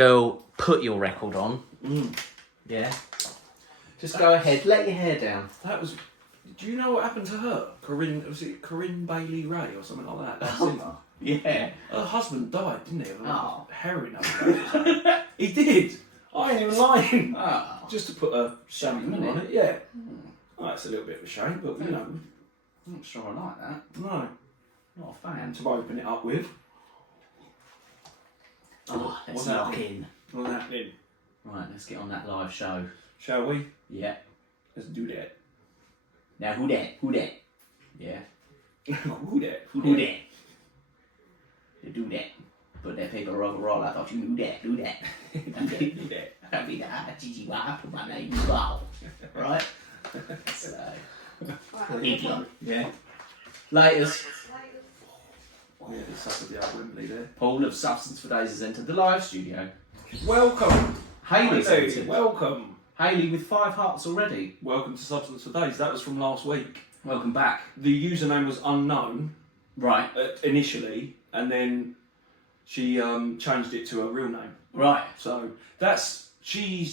Girl, put your record on. Mm. Yeah. Just go ahead. Let your hair down. That was... Do you know what happened to her? Was it Corinne Bailey Ray or something like that? Yeah. Her husband died, didn't he? Of Oh. heroin overdose. He did. I ain't even lying. Oh. Just to put a shame on it. Yeah. Oh, that's a little bit of a shame, but you know. I'm not sure I like that. No. Not a fan. To open it up with. Oh, let's lock in. What's happening? Right, let's get on that live show. Shall we? Yeah. Let's do that. Now, who that? Who that? Yeah. Who that? Who that? You do that. Put that paper overall. I thought you knew that. Do that. Do that. I'll be the Gigi. I put my name in the ball. Right? So. Idiot. Yeah. Laters. Oh, yeah, this up with the old Wembley there. Pool of Substance for Days has entered the live studio. Welcome. Hayley's Hi, entered. welcome. Hayley with 5 hearts already. Welcome to Substance for Days. That was from last week. Welcome back. The username was unknown Right. Initially, and then she changed it to her real name. Right. So she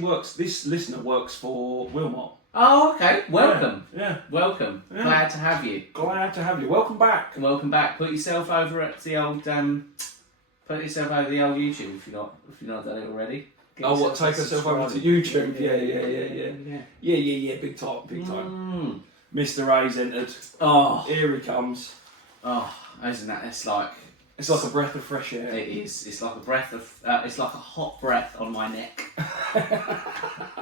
works. This listener works for Wilmot. Oh, okay. Welcome. Yeah. Welcome. Yeah. Glad to have you. Glad to have you. Welcome back. Welcome back. Put yourself over at the old Put yourself over the old YouTube if you've not done it already. Take herself over to YouTube. Yeah. Big time. Mr. A's entered. Oh, Here he comes. oh, isn't that? It's like a breath of fresh air. it is. It's like a breath of. It's like a hot breath on my neck.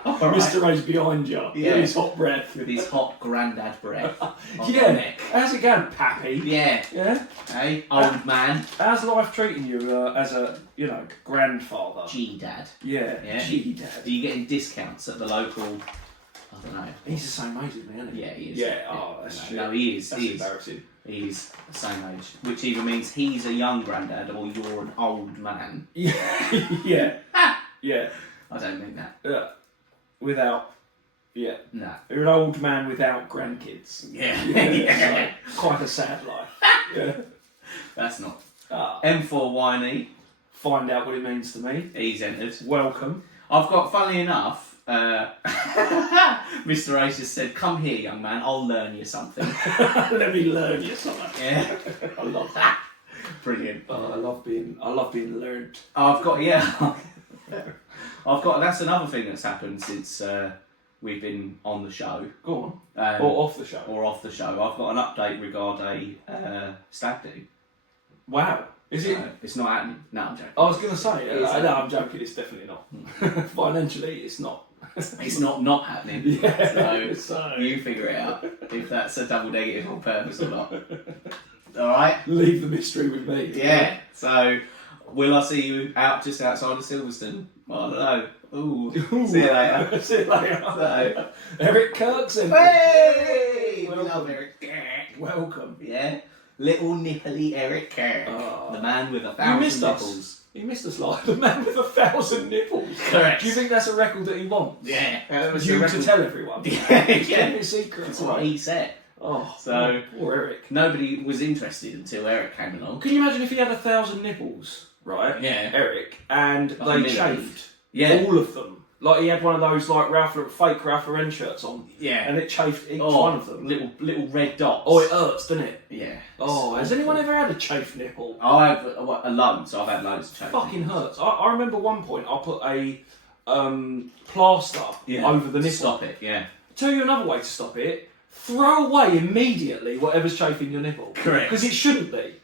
Mr. A's behind you. Yeah. With his hot breath. With his hot grandad breath on my Yeah. neck. How's it going, Pappy? Yeah. Yeah. Hey, old man. How's life treating you as a grandfather? G-dad. Yeah. Yeah. G-dad. Are you getting discounts at the local? I don't know. He's the same age as me, isn't he? Yeah, he is. Yeah. Oh, that's shit. No, he is. That's He is. embarrassing. He's the same age, which either means he's a young granddad or you're an old man. Yeah. Yeah. Yeah. I don't mean that. Without. Yeah. Nah. You're an old man without grandkids. Yeah. Yeah. So, quite a sad life. Yeah. That's not. Ah. M4 Whiny. Find out what it means to me. He's entered. Welcome. I've got, funnily enough, Mr. Ace just said, "Come here, young man. I'll learn you something." Let me learn you something. Yeah. I love that. Brilliant. I love being learned. I've got, that's another thing that's happened since we've been on the show. Go on. Or off the show. Or off the show. I've got an update regarding stag do. Wow. Is it? It's not happening. No, I'm joking. I was going to say, no, I'm joking, it's definitely not. Financially, it's not. It's not happening. Yeah. So you figure it out if that's a double negative on purpose or not. Alright? Leave the mystery with me. Yeah. So, will I see you just outside of Silverstone? I don't know. Ooh. See you later. See you later. So, Eric Kirkson. hey! We love Eric Kirk. Welcome. Yeah. Little nipply Eric Kirk. Oh. The man with 1,000 nipples. You missed us live. The man with 1,000 nipples. Correct. Do you think that's a record that he wants? Yeah. That was You the to record. tell everyone. Yeah. Keep a secret. That's what he said. Oh, So- poor Eric. Nobody was interested until Eric came along. Can you imagine if he had 1,000 nipples, right? Yeah. Eric, and Like a they million. chafed. Yeah. All of them. Like he had one of those like fake Ralph Lauren shirts on. Yeah. And it chafed each one of them. Little red dots. Oh, it hurts, doesn't it? Yeah. Oh, has anyone ever had a chafed nipple? I've a load, so I've had loads of chafed Fucking nipples. hurts. I remember one point I put a plaster over the nipple. Stop it, yeah. Tell you another way to stop it. Throw away immediately whatever's chafing your nipple. Correct. Because it shouldn't be.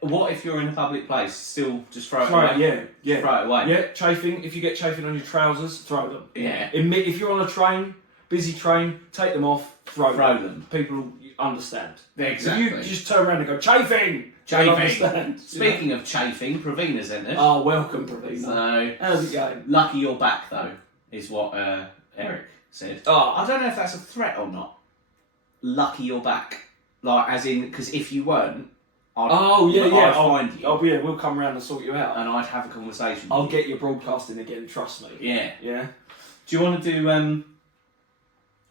What if you're in a public place? Still just throw it Throw away? it, yeah. Throw it away. Yeah, chafing. If you get chafing on your trousers, throw them. Yeah. If you're on a train, busy train, take them off, throw them. People understand. Exactly. If you just turn around and go, chafing! Chafing. They'll understand. Speaking of chafing, Pravina's entered. Oh, welcome, Pravina. So, how's it going? lucky you're back, though, is what Eric said. Oh, I don't know if that's a threat or not. Lucky you're back. Like, as in, because if you weren't, I'd find you. Oh, yeah, we'll come round and sort you out. And I'd have a conversation with I'll you. get you broadcasting again, trust me. Yeah. Yeah? Do you want to do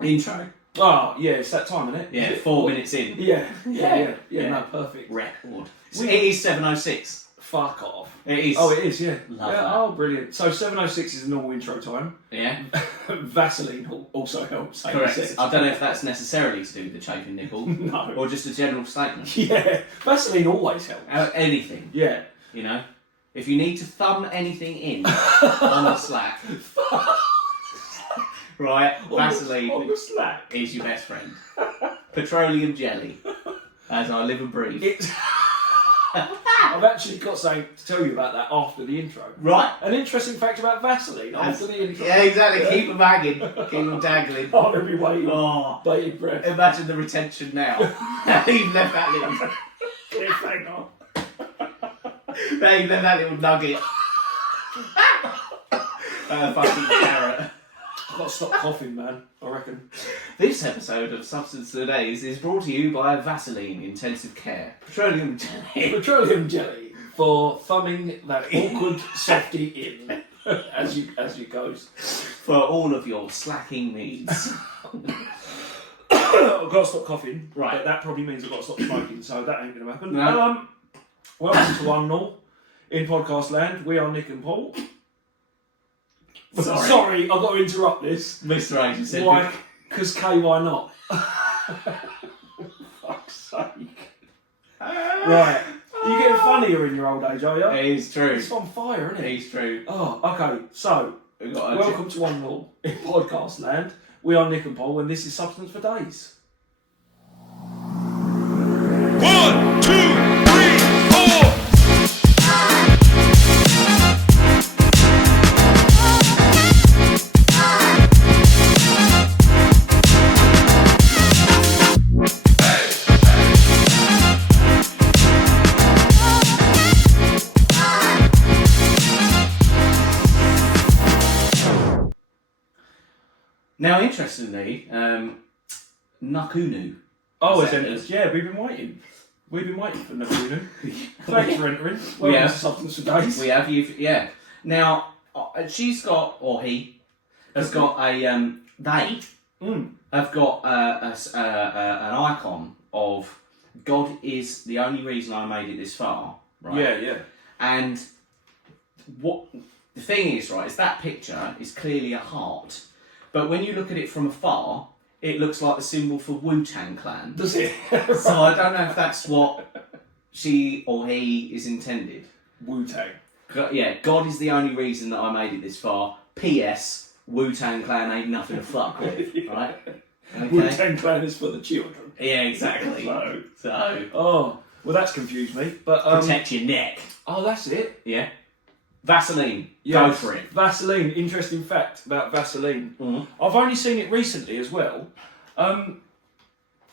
intro? Oh, yeah, it's that time, isn't it? Yeah, Is it 4 minutes in. Yeah, Yeah. no, perfect. Record. It is 7:06. Fuck off. It is. Oh, it is, yeah. Love yeah. that. Oh, brilliant. So 7:06 is the normal intro time. Yeah. Vaseline also helps. Correct. I don't know if that's necessarily to do with the chafing nipple. No. Or just a general statement. Yeah. Vaseline always helps. Anything. Yeah. You know? If you need to thumb anything in on the slack, right, Vaseline on the slack is your best friend. Petroleum jelly, as I live and breathe. I've actually got something to tell you about that after the intro. Right. An interesting fact about Vaseline after the intro. Yeah, exactly. Keep them hanging. Keep them dangling. Oh, they'll be waiting. Oh, bated breath. Imagine the retention now. You've left that little... Cliffhanger. You've left that little nugget. Fucking carrot. I've got to stop coughing, man, I reckon. This episode of Substance Todays is brought to you by Vaseline Intensive Care. Petroleum jelly. Petroleum jelly for thumbing that awkward softy in as you goes. For all of your slacking needs. I've got to stop coughing. Right. But that probably means I've got to stop smoking, so that ain't going to happen. No. Welcome to One Null in podcast land. We are Nick and Paul. Sorry, I've got to interrupt this. Mr. Agent said... Why? Because K, why not? Fuck's sake. Right. You're getting funnier in your old age, are you? It is true. It's on fire, isn't it? It is true. Oh, okay. So, welcome to One Null in podcast land. We are Nick and Paul, and this is Substance for Days. 1, 2, 3, 4. Now, interestingly, Nakunu. Oh, it's entered. Yeah, we've been waiting. We've been waiting for Nakunu. Thanks for entering. Welcome to Substance for Days. We have you, yeah. Now, she's got, or he, has got a, they have got an icon of God is the only reason I made it this far, right? Yeah, yeah. And what the thing is, right, is that picture is clearly a heart. But when you look at it from afar, it looks like the symbol for Wu-Tang Clan. Does it? So I don't know if that's what she or he is intended. Wu-Tang. Yeah, God is the only reason that I made it this far. P.S. Wu-Tang Clan ain't nothing to fuck with, right? Okay. Wu-Tang Clan is for the children. Yeah, exactly. So. Oh, well, that's confused me. But Protect your neck. Oh, that's it. Yeah. Vaseline. Yeah, Go for it. Vaseline. Interesting fact about Vaseline. Mm-hmm. I've only seen it recently as well.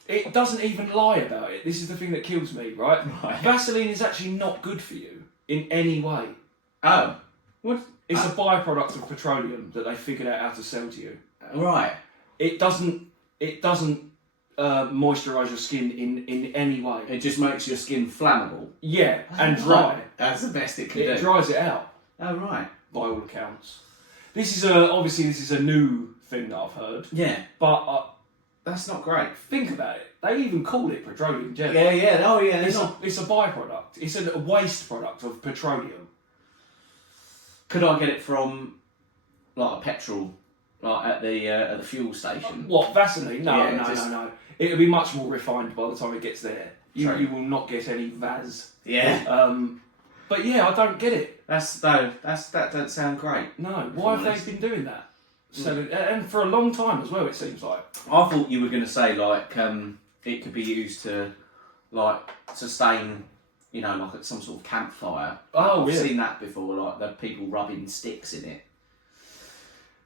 It doesn't even lie about it. This is the thing that kills me, right? Vaseline is actually not good for you in any way. Oh. What? It's a byproduct of petroleum that they figured out how to sell to you. Right. It doesn't moisturise your skin in any way. It just makes your skin flammable. Yeah, and dry. That's the best it can do. It dries it out. Oh, right. By all accounts. This is a new thing that I've heard. Yeah. But that's not great. Think about it. They even call it petroleum jelly. Yeah, yeah. Oh, yeah. It's a byproduct. It's a waste product of petroleum. Could I get it from like a petrol, like at the fuel station? What, Vaseline? No, Yeah, no. It'll be much more refined by the time it gets there. You True. will not get any Vaz. Yeah. But yeah, I don't get it. That doesn't sound great. No. Why have they been doing that? So, and for a long time as well, it seems like. I thought you were going to say like it could be used to like sustain, you know, like at some sort of campfire. Oh, I've yeah. seen that before, like the people rubbing sticks in it.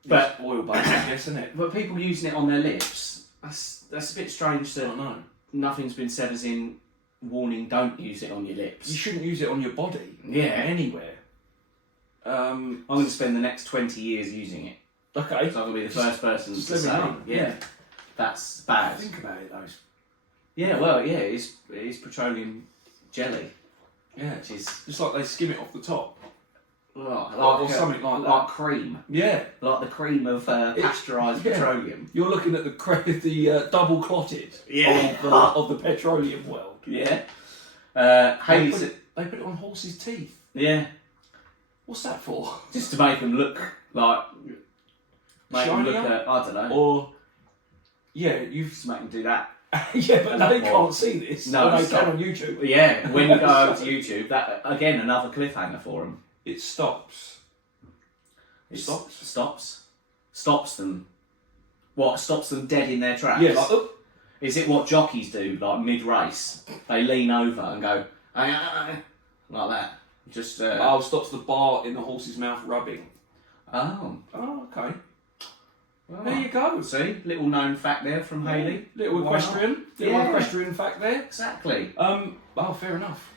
But oil based, I guess, isn't it? But people using it on their lips, that's a bit strange I that don't know. nothing's been said as in warning, don't use it on your lips. You shouldn't use it on your body. Yeah. Anywhere. I'm going to spend the next 20 years using it. Okay. So I'm going to be the first person to let me say, know. yeah, that's bad. Think about it, though. Yeah, well, yeah, it is petroleum jelly. Yeah. Which is Just like they skim it off the top. or something like that. Like cream. Yeah. Like the cream of pasteurised petroleum. You're looking at the double clotted Yeah. of the petroleum world. Yeah. They put it on horses' teeth. Yeah. What's that for? Just to make them look like... Make them look Shinier? I don't know. Or... Yeah, you've... Just make them do that. Yeah, but they can't see this. No, they it's can not. on YouTube. Yeah, when you go over to YouTube, that, again, another cliffhanger for them. It stops. It Stops? Stops them. What? Stops them dead in their tracks? Yeah, like, oh. Is it what jockeys do, like mid-race? They lean over and go, like that. Just, Oh, stops the bar in the horse's mouth rubbing. Oh. Oh, okay. Oh. There you go. See? Little known fact there from Hayley. Little Why equestrian. not? Little Yeah. equestrian fact there. Exactly. Oh, fair enough.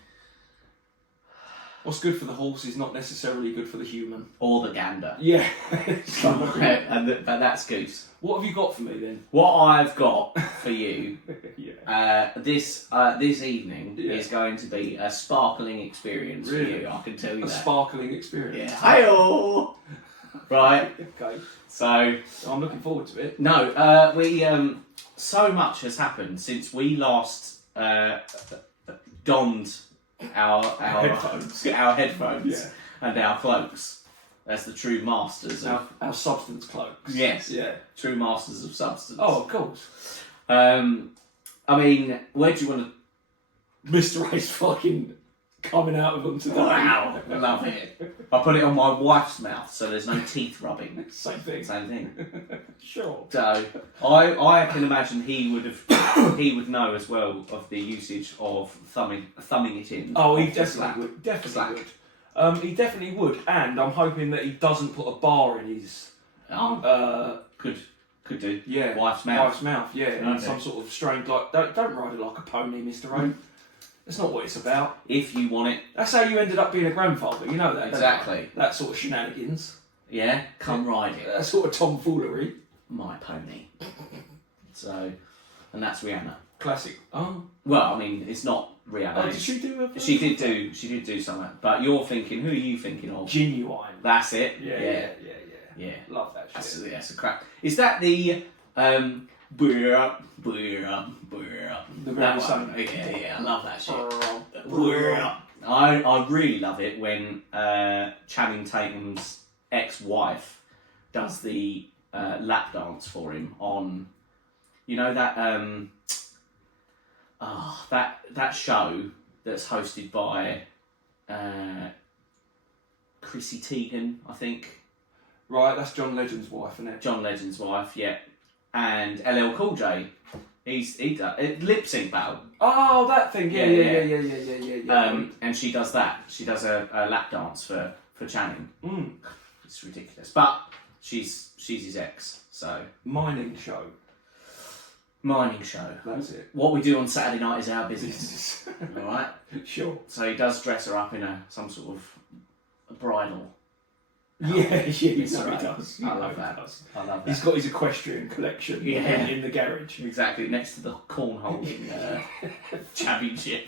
What's good for the horse is not necessarily good for the human. Or the gander. Yeah. But that's good. What have you got for me then? What I've got for you Yeah. this evening is going to be a sparkling experience for you, I can tell you A that. sparkling experience. Yeah. Hi-oh! Right. Okay. So... I'm looking forward to it. No, we... so much has happened since we last donned our headphones, and our cloaks as the true masters of... Our substance cloaks. Yes. Yeah. True masters of substance. Oh, of course. I mean, where do you want to... Mr. Ace fucking coming out of them today. Wow, I love it. I put it on my wife's mouth, so there's no teeth rubbing. Same thing. Same thing. Sure. So, I can imagine he would know as well of the usage of thumbing it in. Oh, he off the definitely slap. would. Definitely Slap. would. He definitely would, and I'm hoping that he doesn't put a bar in his. Could do. Yeah. Wife's mouth. Wife's mouth. Yeah. Okay. And some sort of strange like. Don't ride it like a pony, Mr. O. That's not what it's about. If you want it. That's how you ended up being a grandfather. You know that. don't you? Exactly. That sort of shenanigans. Yeah, come ride it. That sort of tomfoolery. My pony. So, and that's Rihanna. Classic. Oh. Well, I mean, it's not Rihanna. Oh, did she do a... She did do something. But you're thinking, who are you thinking of? Genuine. That's it. Yeah. Love that shit. That's a crap. Is that the that very one? song. Yeah, I love that shit. I really love it when Channing Tatum's ex-wife does the lap dance for him on, you know, that that show that's hosted by Chrissy Teigen, I think. Right, that's John Legend's wife, isn't it? John Legend's wife, yeah. And LL Cool J, he does lip sync battle. Oh, that thing. Yeah. And she does that. She does a lap dance for Channing. Mm. It's ridiculous, but she's his ex, so Mining show. That's it. What we do on Saturday night is our business. All right. Sure. So he does dress her up in some sort of a bridal. Yeah, he It's does. right. He does. I love that. I love that. He's got his equestrian collection in the garage. Exactly, next to the cornholing championship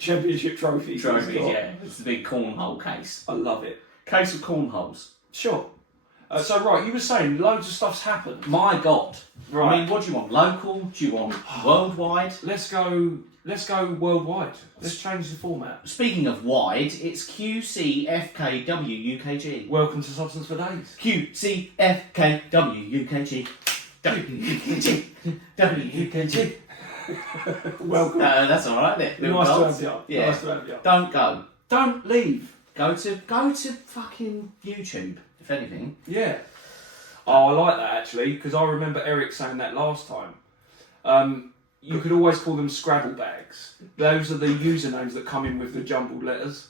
Championship trophies. trophies. he's got. Yeah, it's the big cornhole case. I love it. Case of cornholes. Sure. So right, you were saying loads of stuff's happened. My God. Right. I mean, what do you want? Local? Do you want worldwide? Let's go worldwide. Let's change the format. Speaking of wide, it's QCFKWUKG. Welcome to Substance for Days. QCFKWUKG. WUKG. WUKG. Welcome. That's alright, isn't it? Nice to have you. Yeah. Nice to have you. Don't go. Don't leave. Go to fucking YouTube, if anything. Yeah. Oh, I like that actually, because I remember Eric saying that last time. You could always call them Scrabble bags. Those are the usernames that come in with the jumbled letters.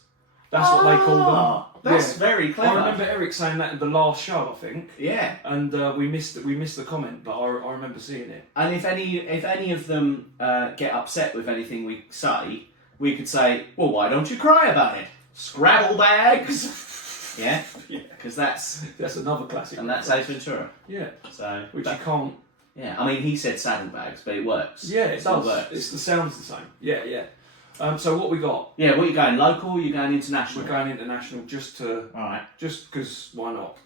That's what they call them. That's very clever. I remember Eric saying that in the last show, I think. Yeah. And we missed the comment, but I remember seeing it. And if any of them get upset with anything we say, we could say, well, why don't you cry about it? Scrabble bags. Yeah. Because that's another classic. and that's Ace Ventura. Yeah. So Which you can't. Yeah. I mean, he said saddlebags, but it works. Yeah, it still does. works. It's the sound's the same. Yeah. So what we got? Yeah. What are you going local? You going international? We're going international just Alright. because why not?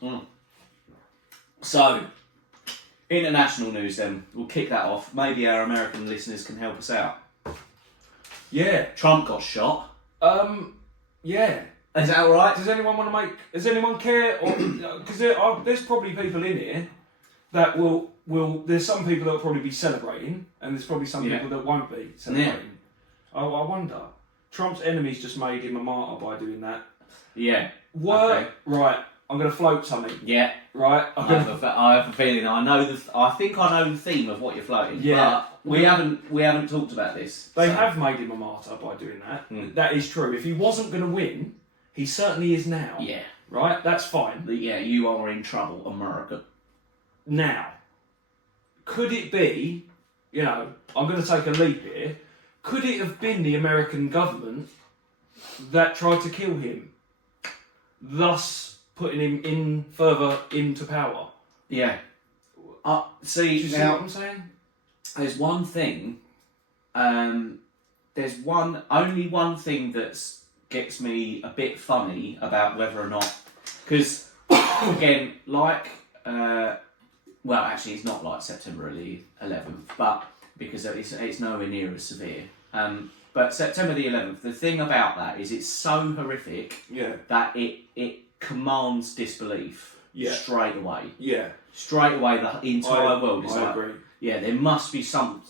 So, international news then. We'll kick that off. Maybe our American listeners can help us out. Yeah. Trump got shot. Yeah. Is that all right? Does anyone want to make? Does anyone care? Because there's probably people in here that will. There's some people that will probably be celebrating, and there's probably some people that won't be celebrating. I wonder. Trump's enemies just made him a martyr by doing that. Yeah. Right. I'm going to float something. Yeah. Right. I have a feeling. I think I know the theme of what you're floating. Yeah. But we haven't talked about this. They have made him a martyr by doing that. That is true. If he wasn't going to win, he certainly is now. Yeah. Right? That's fine. Yeah, you are in trouble, America. Now, could it be, I'm going to take a leap here, could it have been the American government that tried to kill him, thus putting him further into power? Yeah. Do you see what I'm saying? There's one thing, there's only one thing that gets me a bit funny about whether or not, because again, well, actually, it's not like September 11th, but because it's nowhere near as severe. But September the 11th, the thing about that is it's so horrific that it commands disbelief straight away. Yeah, straight away, the entire world is like, agree. Yeah, there must be some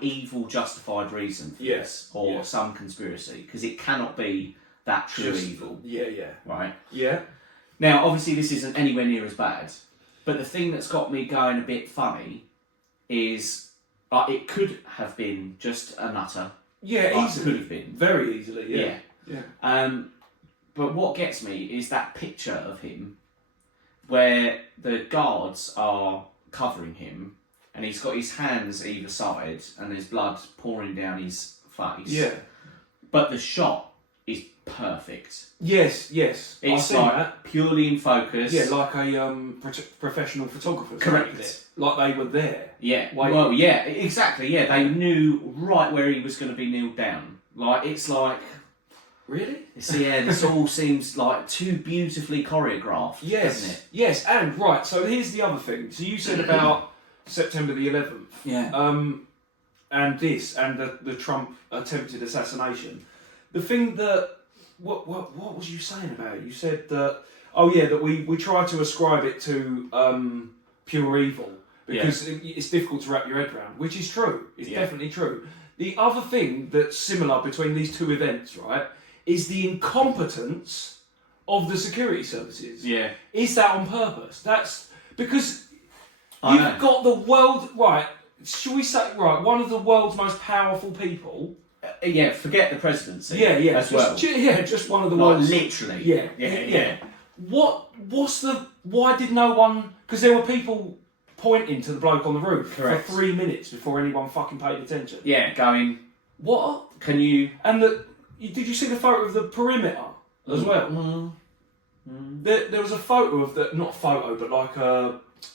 evil justified reason for this, or some conspiracy, because it cannot be that true evil. Yeah. Right. Yeah. Now, obviously, this isn't anywhere near as bad. But the thing that's got me going a bit funny is it could have been just a nutter. Yeah, easily. Could have been. Very easily, yeah. But what gets me is that picture of him where the guards are covering him and he's got his hands either side and there's blood pouring down his face. Yeah. But the shot is perfect. Yes. It's like purely in focus. Yeah, like a professional photographer. Correct. Like they were there. Yeah. Well, yeah, exactly. Yeah, they knew right where he was going to be kneeled down. Like it's like. Really? Yeah, this all seems like too beautifully choreographed. Yes. Doesn't it? Yes, and right. So here's the other thing. So you said about September the 11th. Yeah. And this and the Trump attempted assassination. The thing that what was you saying about it? You said that that we try to ascribe it to pure evil because it's difficult to wrap your head around, which is true. It's definitely true. The other thing that's similar between these two events, right, is the incompetence of the security services. Yeah. Is that on purpose? That's because you've got the world right. Should we say one of the world's most powerful people. Forget the presidency. As well. Just one of the world's. Literally. Yeah. Why did no one? Because there were people pointing to the bloke on the roof for 3 minutes before anyone fucking paid attention. Yeah, going. What? Can you? And did you see the photo of the perimeter as well? Mm. There was a photo of not photo, but like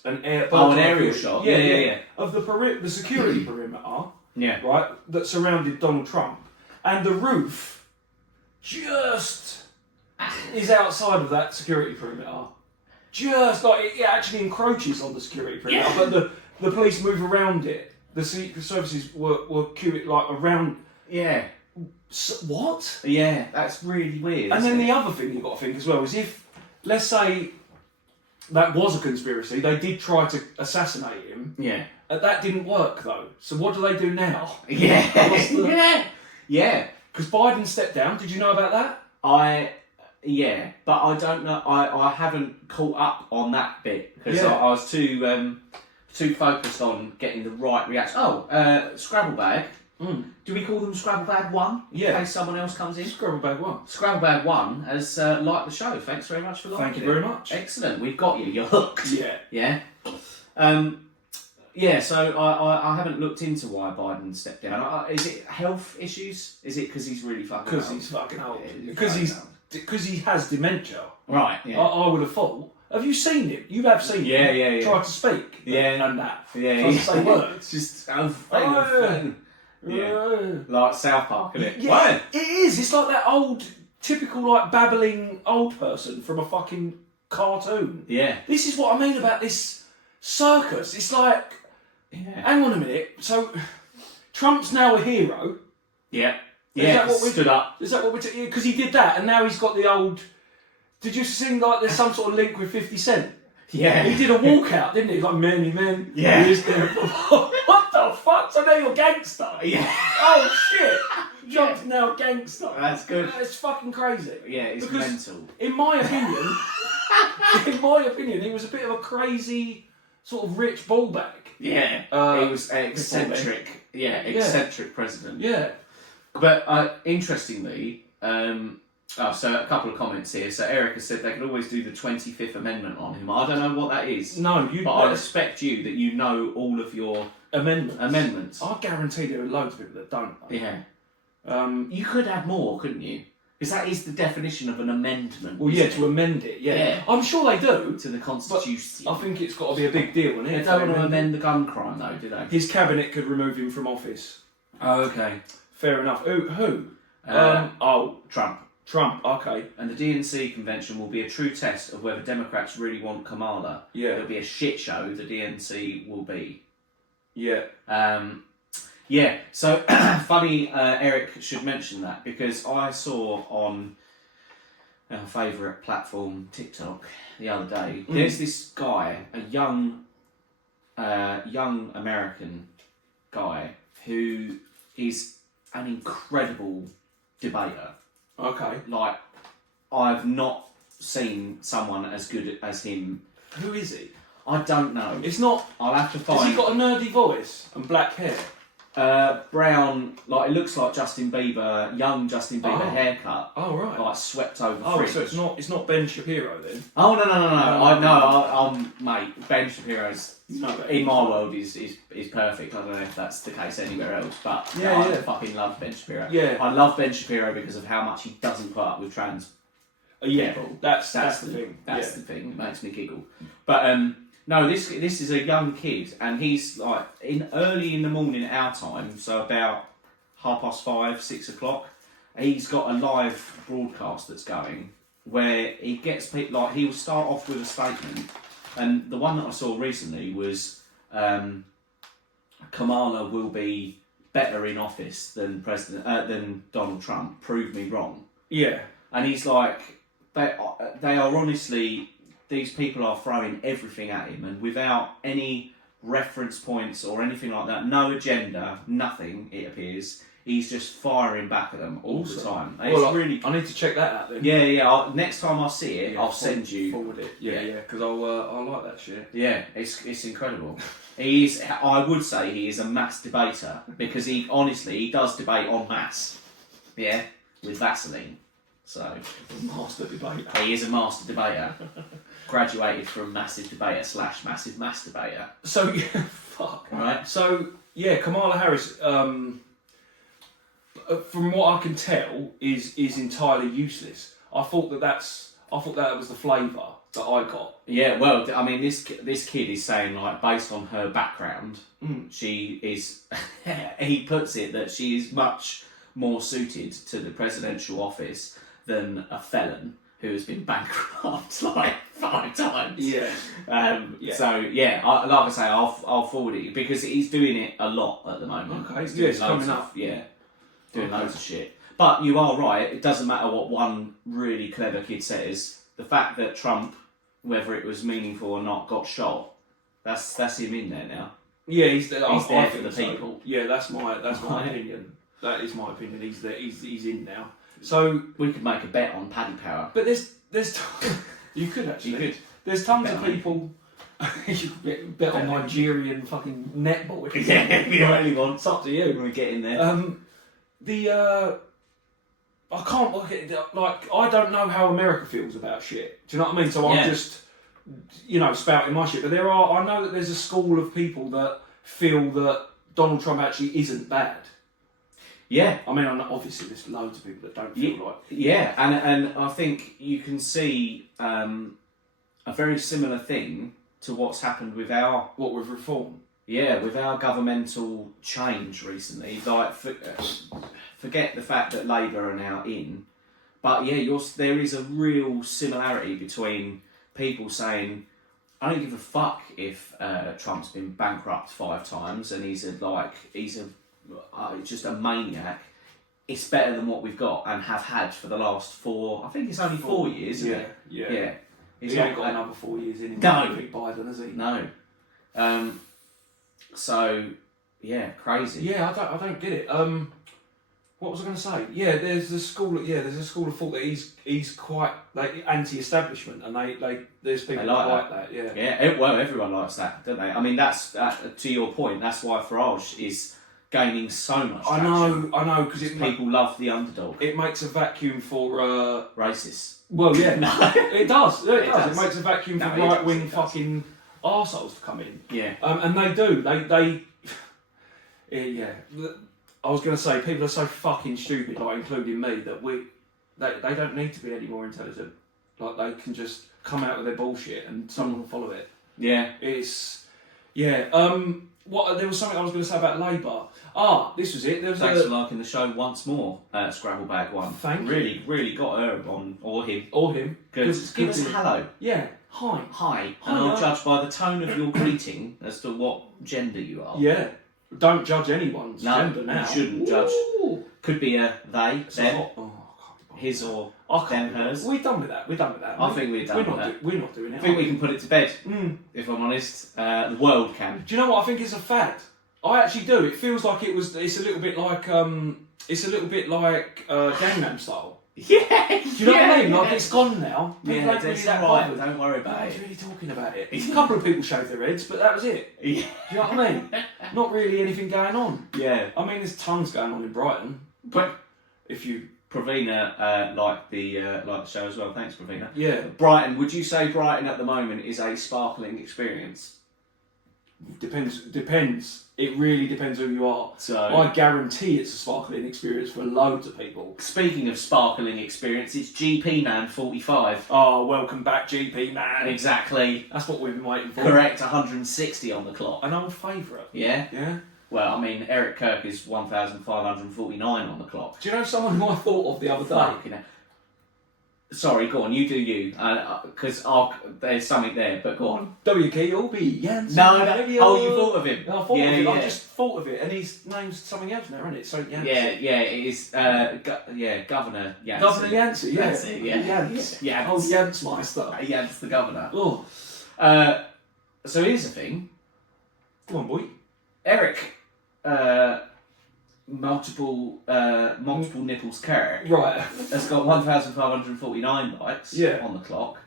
an aerial shot. Yeah. Of the security perimeter. Yeah. Right, that surrounded Donald Trump. And the roof just is outside of that security perimeter. Just like it actually encroaches on the security perimeter, but the police move around it. The secret services were queued like around. Yeah. So, what? Yeah, that's really weird. And then the other thing you've got to think as well is if, let's say, that was a conspiracy, they did try to assassinate him. Yeah. That didn't work though. So what do they do now? Yeah. Yeah. Because Biden stepped down. Did you know about that? But I don't know. I haven't caught up on that bit because I was too focused on getting the right reaction. Scrabble bag. Do we call them Scrabble Bag 1? In case someone else comes in? Scrabble Bag 1. Scrabble Bag 1 has liked the show. Thanks very much for liking it. Thank you very much. Excellent. We've got you. You're hooked. Yeah. So I haven't looked into why Biden stepped down. Is it health issues? Is it because he's really fucking old? Because he's fucking old. Because he has dementia. Right, yeah. I would have thought. Have you seen him? You have seen him. Yeah. Try to speak. And that. Yeah. Try to say words. Just like South Park, isn't it? Yeah, it is. It's like that old, typical, like babbling old person from a fucking cartoon. Yeah. This is what I mean about this circus. It's like, hang on a minute. So, Trump's now a hero. Yeah. Yeah, stood up. Is that what we're... Because he did that, and now he's got the old... Did you see, like, there's some sort of link with 50 Cent? Yeah. He did a walkout, didn't he? Like, many men. Yeah. What the fuck? So now you're gangster? Yeah. Oh, shit. Jumped now gangster. That's good. It's fucking crazy. Yeah, it's Because mental. In my opinion, he was a bit of a crazy, sort of rich ballbag. Yeah. He was eccentric. Yeah, eccentric president. Yeah. But interestingly, so a couple of comments here. So Erica said they could always do the 25th Amendment on him. I don't know what that is. No, but I respect you that you know all of your amendments. I guarantee there are loads of people that don't. Yeah. You could add more, couldn't you? Because that is the definition of an amendment. Well, yeah, to amend it, yeah. I'm sure they do. To the Constitution. I think it's got to be a big deal, isn't it? They don't want to amend the gun crime, though, do they? His cabinet could remove him from office. Oh, okay. Fair enough. Who? Trump, okay. And the DNC convention will be a true test of whether Democrats really want Kamala. Yeah. It'll be a shit show, the DNC will be. Yeah. Yeah, so funny Eric should mention that because I saw on our favourite platform, TikTok, the other day, there's this guy, a young American guy who is an incredible debater. Okay. Like, I've not seen someone as good as him. Who is he? I don't know. It's not... I'll have to find... Has he got a nerdy voice and black hair? Brown, like it looks like Justin Bieber, young Justin Bieber haircut. Oh right. Like swept over. Oh, fringe. so it's not Ben Shapiro then? Oh no. Mate, Ben Shapiro's in my world is perfect. I don't know if that's the case anywhere else, but I fucking love Ben Shapiro. Yeah. I love Ben Shapiro because of how much he doesn't put up with trans people. That's the thing. That's the thing that makes me giggle. But no, this is a young kid, and he's like early in the morning our time, so about 5:30, 6 o'clock. He's got a live broadcast that's going where he gets people like he'll start off with a statement, and the one that I saw recently was Kamala will be better in office than than Donald Trump. Prove me wrong. Yeah, and he's like they are honestly. These people are throwing everything at him, and without any reference points or anything like that, no agenda, nothing, it appears, he's just firing back at them all the time. Well, really... I need to check that out then. Yeah. Next time I see it, I'll send you... Forward it. Yeah, because I like that shit. Yeah, it's incredible. I would say he is a mass debater, because he does debate en masse. Yeah, with Vaseline. So... Master debater. He is a master debater. Graduated from massive debater / massive masturbator. So yeah, fuck. Right. So yeah, Kamala Harris, from what I can tell, is entirely useless. I thought that was the flavour that I got. Yeah. Well, I mean, this kid is saying like based on her background, she is. He puts it that she is much more suited to the presidential office than a felon who has been bankrupt like 5 times. Yeah. So yeah, like I say, I'll forward it because he's doing it a lot at the moment. Okay. Yeah, it's coming up. Yeah. Doing loads of shit. But you are right. It doesn't matter what one really clever kid says. The fact that Trump, whether it was meaningful or not, got shot. That's him in there now. Yeah, he's there for the people. So. Yeah, that's my opinion. That is my opinion. He's there. He's in now. So we could make a bet on Paddy Power. But there's you could actually. You could. There's tons of people. You could bet on Nigerian fucking netball. Yeah, if you really want. It's up to you. When we get in there. I can't look at it, like I don't know how America feels about shit. Do you know what I mean? So I'm just spouting my shit. But I know that there's a school of people that feel that Donald Trump actually isn't bad. Yeah, I mean, obviously there's loads of people that don't feel like... Yeah, and I think you can see a very similar thing to what's happened with our... What, with reform? Yeah, with our governmental change recently. Like, forget the fact that Labour are now in, but yeah, there is a real similarity between people saying, I don't give a fuck if Trump's been bankrupt 5 times and he's just a maniac. it's better than what we've got and have had for the last 4. I think it's only 4 years, isn't it? Yeah. He's He not ain't got another 4 years in him. No. I think Biden, has he? No. So yeah, crazy. Yeah, I don't get it. What was I going to say? Yeah, there's a school of thought that he's quite like anti-establishment, and there's people They like that. Yeah. Yeah. Well, everyone likes that, don't they? I mean, that's to your point. That's why Farage is gaining so much traction. I know, because People love the underdog. it makes a vacuum for Racist. Well, yeah, No. it does. Yeah, it It does. does. It makes a vacuum No, for it does, right-wing it does. fucking arseholes to come in. Yeah. And they do. They yeah. I was going to say, people are so fucking stupid, like including me, that they don't need to be any more intelligent. Like, they can just come out with their bullshit and someone will follow it. Yeah. It's there was something I was going to say about Labour. This was it. There was Thanks for liking the show once more, Scrabblebag One. Thank you. Really got her on, or him. or him. Good. Give us a hello. Yeah. Hi. Hi. Hi, And I'll yeah. judge by the tone of your greeting as to what gender you are. Yeah. Don't judge anyone's No, gender now. you shouldn't judge. Ooh. Could be a they, It's them, not- I can't be bothered. his or I can't them, be bothered. hers. We're done with that. I think we're done with that. We're not doing it. I think we can put it to bed, Mm. if I'm honest. The world can. Do you know what I think is a fad? I actually do. It feels like it's a little bit like Gangnam Style. Yeah. Do you know what I mean? Like, it's gone now. People Yeah, ain't really it's that alright. bothered. Don't worry No about one's it. really talking about it. A couple of people shaved their heads, but that was it. Yeah. Do you know what I mean? Not really anything going on. Yeah. I mean, there's tons going on in Brighton. But If you, Pravina liked the show as well. Thanks, Pravina. yeah, Brighton. Would you say Brighton at the moment is a sparkling experience? depends. It really depends who you are. So, I guarantee it's a sparkling experience for loads of people. speaking of sparkling experience, it's GP Man 45. Oh, welcome back, GP man. Exactly. That's what we've been waiting for. Correct. 160 on the clock. An old favourite. Yeah. Yeah. Well, I mean, Eric Kirk is 1,549 on the clock. Do you know someone who I thought of the other day? Fucking hell. Sorry, go on. You do you, because there's something there. But go on. WKOB, Janssen. No. You thought of him. I thought Yeah, of it. yeah. I just thought of it, and his name's something else now, isn't it? So Janssen. Yeah. It is. Governor Yancey. Governor Janssen, yeah. That's it, yeah. Jans. Yeah. Oh, Jansmeister. Yance the governor. Oh, So here's the thing. come on, boy. Eric, multiple nipples Kirk, Right. has got 1,549 likes Yeah. on the clock.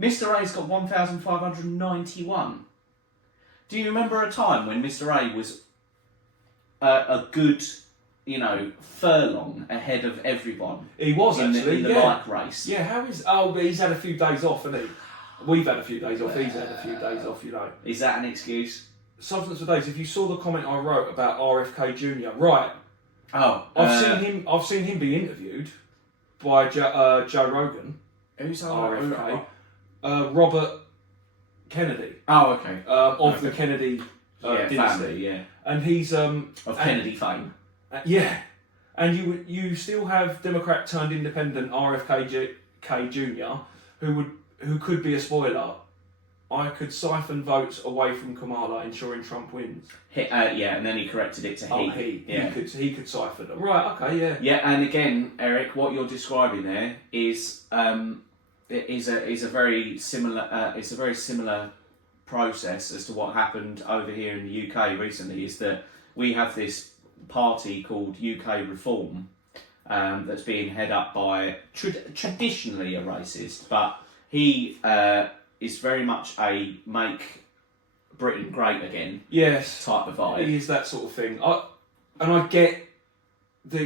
Mr. A's got 1,591. Do you remember a time when Mr. A was a good, furlong ahead of everyone He was in actually, the yeah. bike race? Yeah, how is... Oh, but he's had a few days off, hasn't he? We've had a few days off, he's had a few days off, Is that an excuse? Substance for days, if you saw the comment I wrote about RFK Jr., right, Oh, I've seen him be interviewed by Joe Rogan, Who's RFK, Robert Kennedy, Oh, okay. of Okay. the Kennedy dynasty. Family, yeah. And he's Of Kennedy fame. yeah, and you still have Democrat turned independent RFK Jr. who could be a spoiler. I could siphon votes away from Kamala, ensuring Trump wins. And then he corrected it to he. Oh, he. Yeah. He could siphon them. Right. Okay. Yeah. Yeah, and again, Eric, what you're describing there is a very similar process as to what happened over here in the UK recently. Is that we have this party called UK Reform that's being head up by traditionally a racist, but he is very much a make Britain great again Yes. type of vibe. He is that sort of thing. I get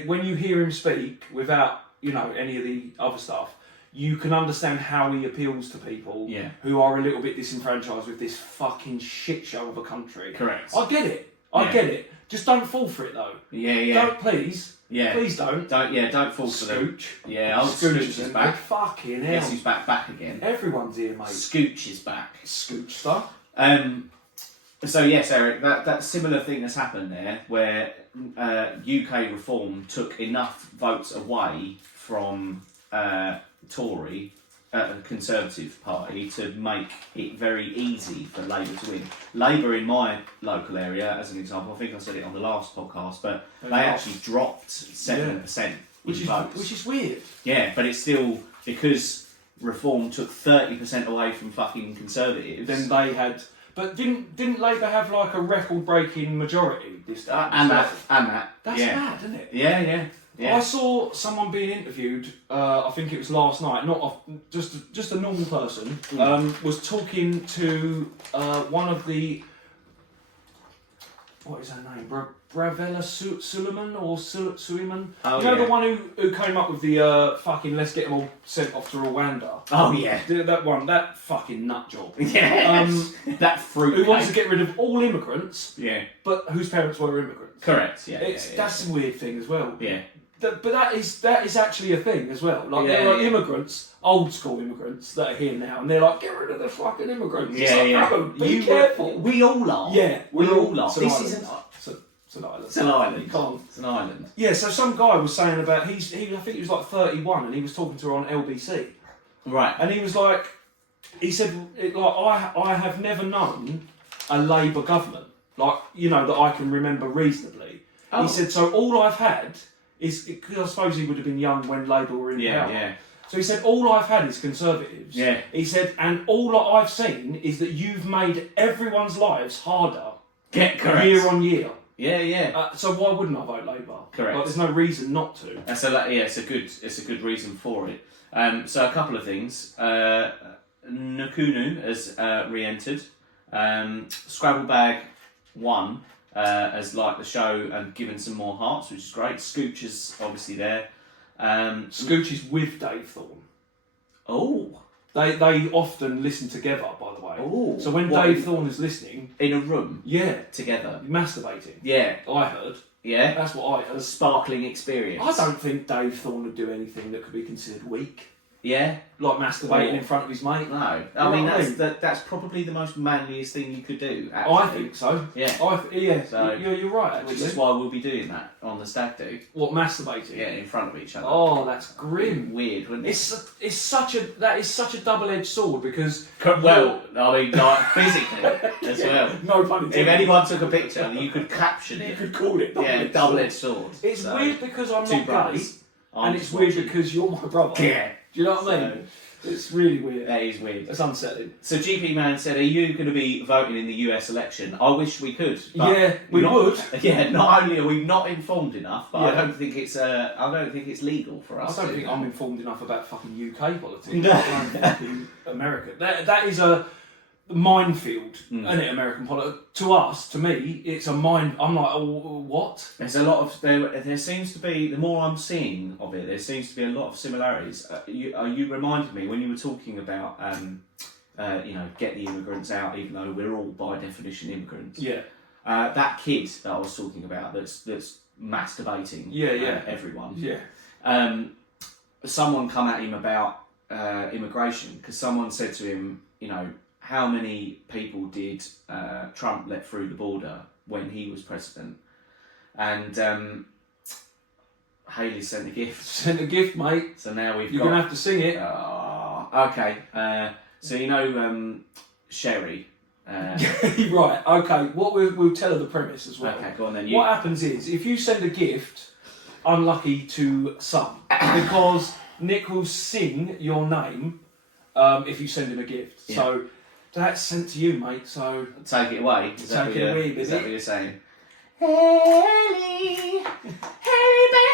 when you hear him speak without any of the other stuff, you can understand how he appeals to people Yeah. who are a little bit disenfranchised with this fucking shit show of a country. Correct. I get it. I get it. Just don't fall for it though. Yeah. Don't please. Yeah. Please don't. Don't fall for them. Scooch. Yeah, old Scooch is back. Fucking hell. Guess who's back again? Everyone's here, mate. Scooch is back. Scooch stuff. So yes, Eric, that similar thing has happened there, where UK Reform took enough votes away from Tory Conservative Party to make it very easy for Labour to win. Labour in my local area, as an example, I think I said it on the last podcast, but they actually dropped 7%. Which is weird. Yeah, but it's still, because Reform took 30% away from fucking Conservatives. Then they had... But didn't Labour have like a record-breaking majority this time? And that. That's mad, isn't it? Yeah. I saw someone being interviewed. I think it was last night. Just a normal person was talking to one of the. What is her name? Bravella Suleiman or Suleiman? Oh, you know the one who came up with the fucking let's get them all sent off to Rwanda. Oh yeah, that one, that fucking nut job. Yeah, that fruit. Who wants to get rid of all immigrants? Yeah, but whose parents were immigrants? Correct. Yeah, that's a weird thing as well. Yeah. But that is actually a thing as well. Like there are immigrants, old school immigrants that are here now, and they're like, get rid of the fucking immigrants. No, be careful. We all are. Yeah, we all are. This isn't. It's an island. It's an island. You can't. It's an island. Yeah. So some guy was saying about I think he was like 31, and he was talking to her on LBC. Right. And he was like, he said, I have never known a Labour government that I can remember reasonably. Oh. He said, so all I've had is, because I suppose he would have been young when Labour were in power. Yeah. So he said, all I've had is Conservatives. Yeah. He said, and all I've seen is that you've made everyone's lives harder. Correct. Year on year. Yeah. So why wouldn't I vote Labour? Correct. Like, there's no reason not to. It's a good reason for it. So a couple of things. Nakunu has re-entered. Scrabblebag won. Has liked the show and given some more hearts, which is great. Scooch is obviously there. Scooch is with Dave Thorne. Oh. They often listen together, by the way. Oh. So when Dave Thorne is listening... In a room? Yeah. Together? Masturbating. Yeah. I heard. Yeah? That's what I heard. A sparkling experience. I don't think Dave Thorne would do anything that could be considered weak. Yeah? Like masturbating in front of his mate. No. I mean, that's probably the most manliest thing you could do, actually. I think so. Yeah. So, you're right, actually. Which is why we'll be doing that on the stag do. What, masturbating? Yeah, in front of each other. Oh, that's grim. Weird, wouldn't it? That is such a double-edged sword, because... Well, I mean, like, physically as well. No pun intended. If anyone took a picture, you could caption it. You could call it double-edged sword. It's weird because I'm not gay, and it's weird because you're my brother. Yeah. Do you know what I mean? It's really weird. That is weird. It's unsettling. So GP Man said, are you going to be voting in the US election? I wish we could. But we would. Yeah, not only are we not informed enough, but I don't think it's legal for us. I don't think I'm informed enough about fucking UK politics. Fucking America. That is a minefield, isn't it, American politics? To us, to me, it's a mine. I'm like, what? There's a lot of there seems to be, the more I'm seeing of it, there seems to be a lot of similarities. You reminded me when you were talking about get the immigrants out, even though we're all by definition immigrants. Yeah. That kid that I was talking about that's masturbating. Everyone. Yeah. Someone come at him about immigration, because someone said to him, how many people did Trump let through the border when he was president? And Haley sent a gift. Sent a gift, mate. So now you're going to have to sing it. Okay. So Sherry. Right, okay. What we'll tell her the premise as well. Okay, go on then. What happens is, if you send a gift, unlucky to some, because Nick will sing your name if you send him a gift. Yeah. So that's sent to you, mate. So take it away. Is that what you're saying? Haley, Haley, baby,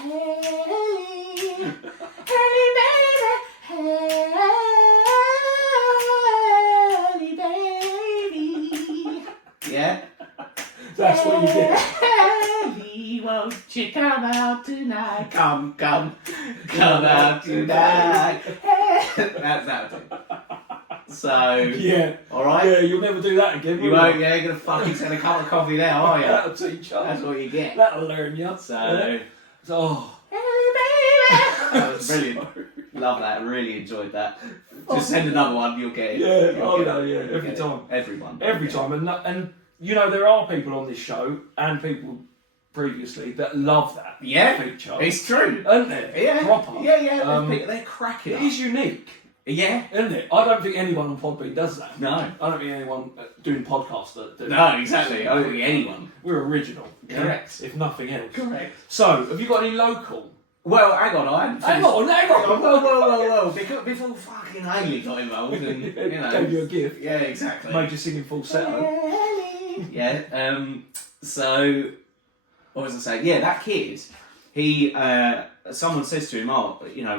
Haley, Haley, baby, Haley, baby. Yeah, that's what you get. Haley, won't you come out tonight? Come out tonight. That's that. So yeah, all right. Yeah, you'll never do that again. You won't. Yeah, you're gonna fucking send a cup of coffee now, are you? That'll teach you. That's what you get. That'll learn you. So, that was brilliant. Love that. Really enjoyed that. Just send another one. You'll get it. Yeah. Every time. Everyone. Every time. And there are people on this show and people previously that love that feature. It's true. Isn't it? Yeah. Proper. Yeah. They're cracking. It is unique. Yeah. Isn't it? I don't think anyone on Podbean does that. No. I don't think anyone doing podcasts that do. No, exactly. I don't think anyone. We're original. Correct. If nothing else. Correct. So, have you got any local? Well, hang on, I hadn't finished. Hang on. Whoa. Before fucking Haley got involved and, Gave you a gift. Yeah, exactly. Made you sing in falsetto. Yeah, so, what was I saying? Yeah, that kid, he, someone says to him,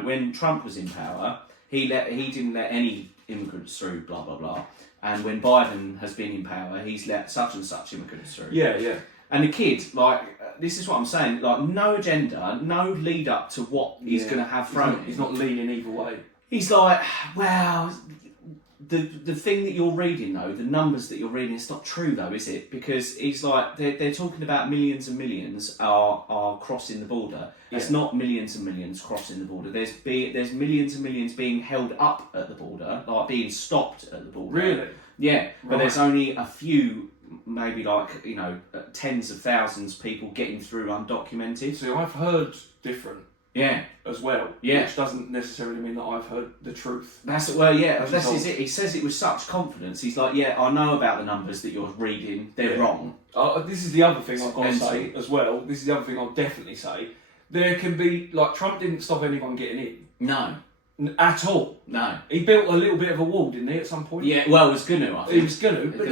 when Trump was in power, he didn't let any immigrants through, blah, blah, blah. And when Biden has been in power, he's let such and such immigrants through. Yeah. And the kid, this is what I'm saying, no agenda, no lead up to what he's going to have thrown. He's not leaning either way. He's like, well, the thing that you're reading though, the numbers that you're reading, it's not true though, is it? Because he's like, they're talking about millions and millions are crossing the border. It's not millions and millions crossing the border. There's millions and millions being held up at the border, like being stopped at the border. Really? Yeah, but there's only a few, maybe tens of thousands people getting through undocumented. So I've heard different. Yeah. As well. Yeah. Which doesn't necessarily mean that I've heard the truth. This is it. He says it with such confidence. He's like, yeah, I know about the numbers that you're reading. They're wrong. This is the other thing I've got to say as well. This is the other thing I'll definitely say. There can be, Trump didn't stop anyone getting in. No. At all. No. He built a little bit of a wall, didn't he, at some point? Yeah, well, it was going to, I think. He was going to, but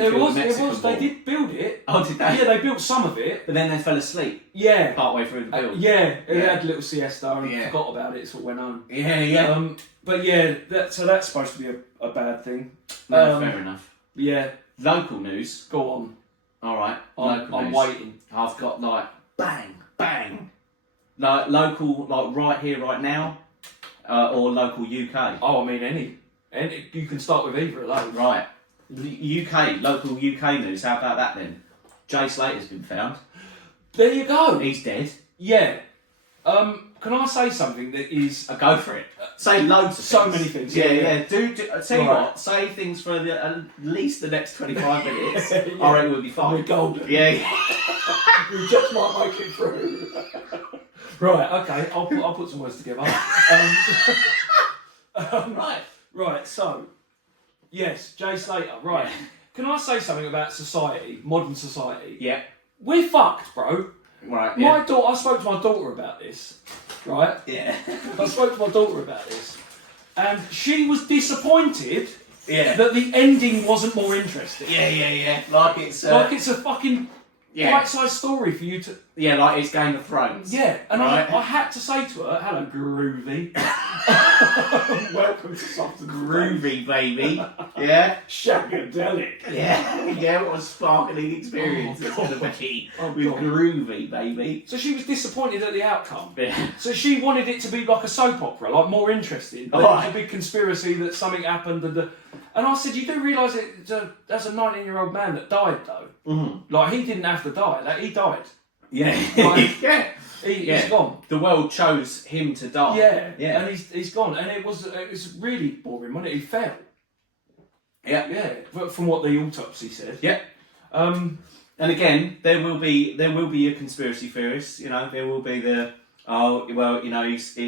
they did build it. Oh, did they? Yeah, they built some of it. But then they fell asleep. Yeah. Partway through the build. He had a little siesta and forgot about it, sort of went home. Yeah. But yeah, so that's supposed to be a bad thing. No, fair enough. Yeah. Local news. Go on. Alright, I'm waiting. I've got bang. Local, right here, right now. Or local UK. Oh, I mean any. You can start with either of those. Right. Local UK news. How about that then? Jay Slater's been found. There you go. He's dead. Yeah. Can I say something that is... Go for it. Say loads of so things. many things. Yeah. Do tell you what, say things for at least the next 25 minutes. I reckon we'll be fine. We're golden. Yeah. We just might make it through. Right, okay, I'll put some words together. Right, so, yes, Jay Slater, right. Yeah. Can I say something about society, modern society? Yeah. We're fucked, bro. Right, yeah. I spoke to my daughter about this, right? Yeah. I spoke to my daughter about this, and she was disappointed that the ending wasn't more interesting. Yeah. Like it's a fucking bite-sized story for you to... Yeah, like it's Game of Thrones. Yeah, and I had to say to her, hello, groovy. Welcome to something groovy, baby. Yeah? Shagadelic. Yeah, what a sparkling experience it's going to be with groovy, baby. So she was disappointed at the outcome. Yeah. So she wanted it to be like a soap opera, like more interesting. But it was a big conspiracy that something happened. And I said, you do realise that's a 19-year-old man that died, though? Mm-hmm. Like, he didn't have to die. He died. Yeah. He's gone. The world chose him to die. Yeah. And he's gone. And it was really boring, wasn't it? He fell. Yeah. From what the autopsy said. Yeah. And again, there will be a conspiracy theorist. There will be he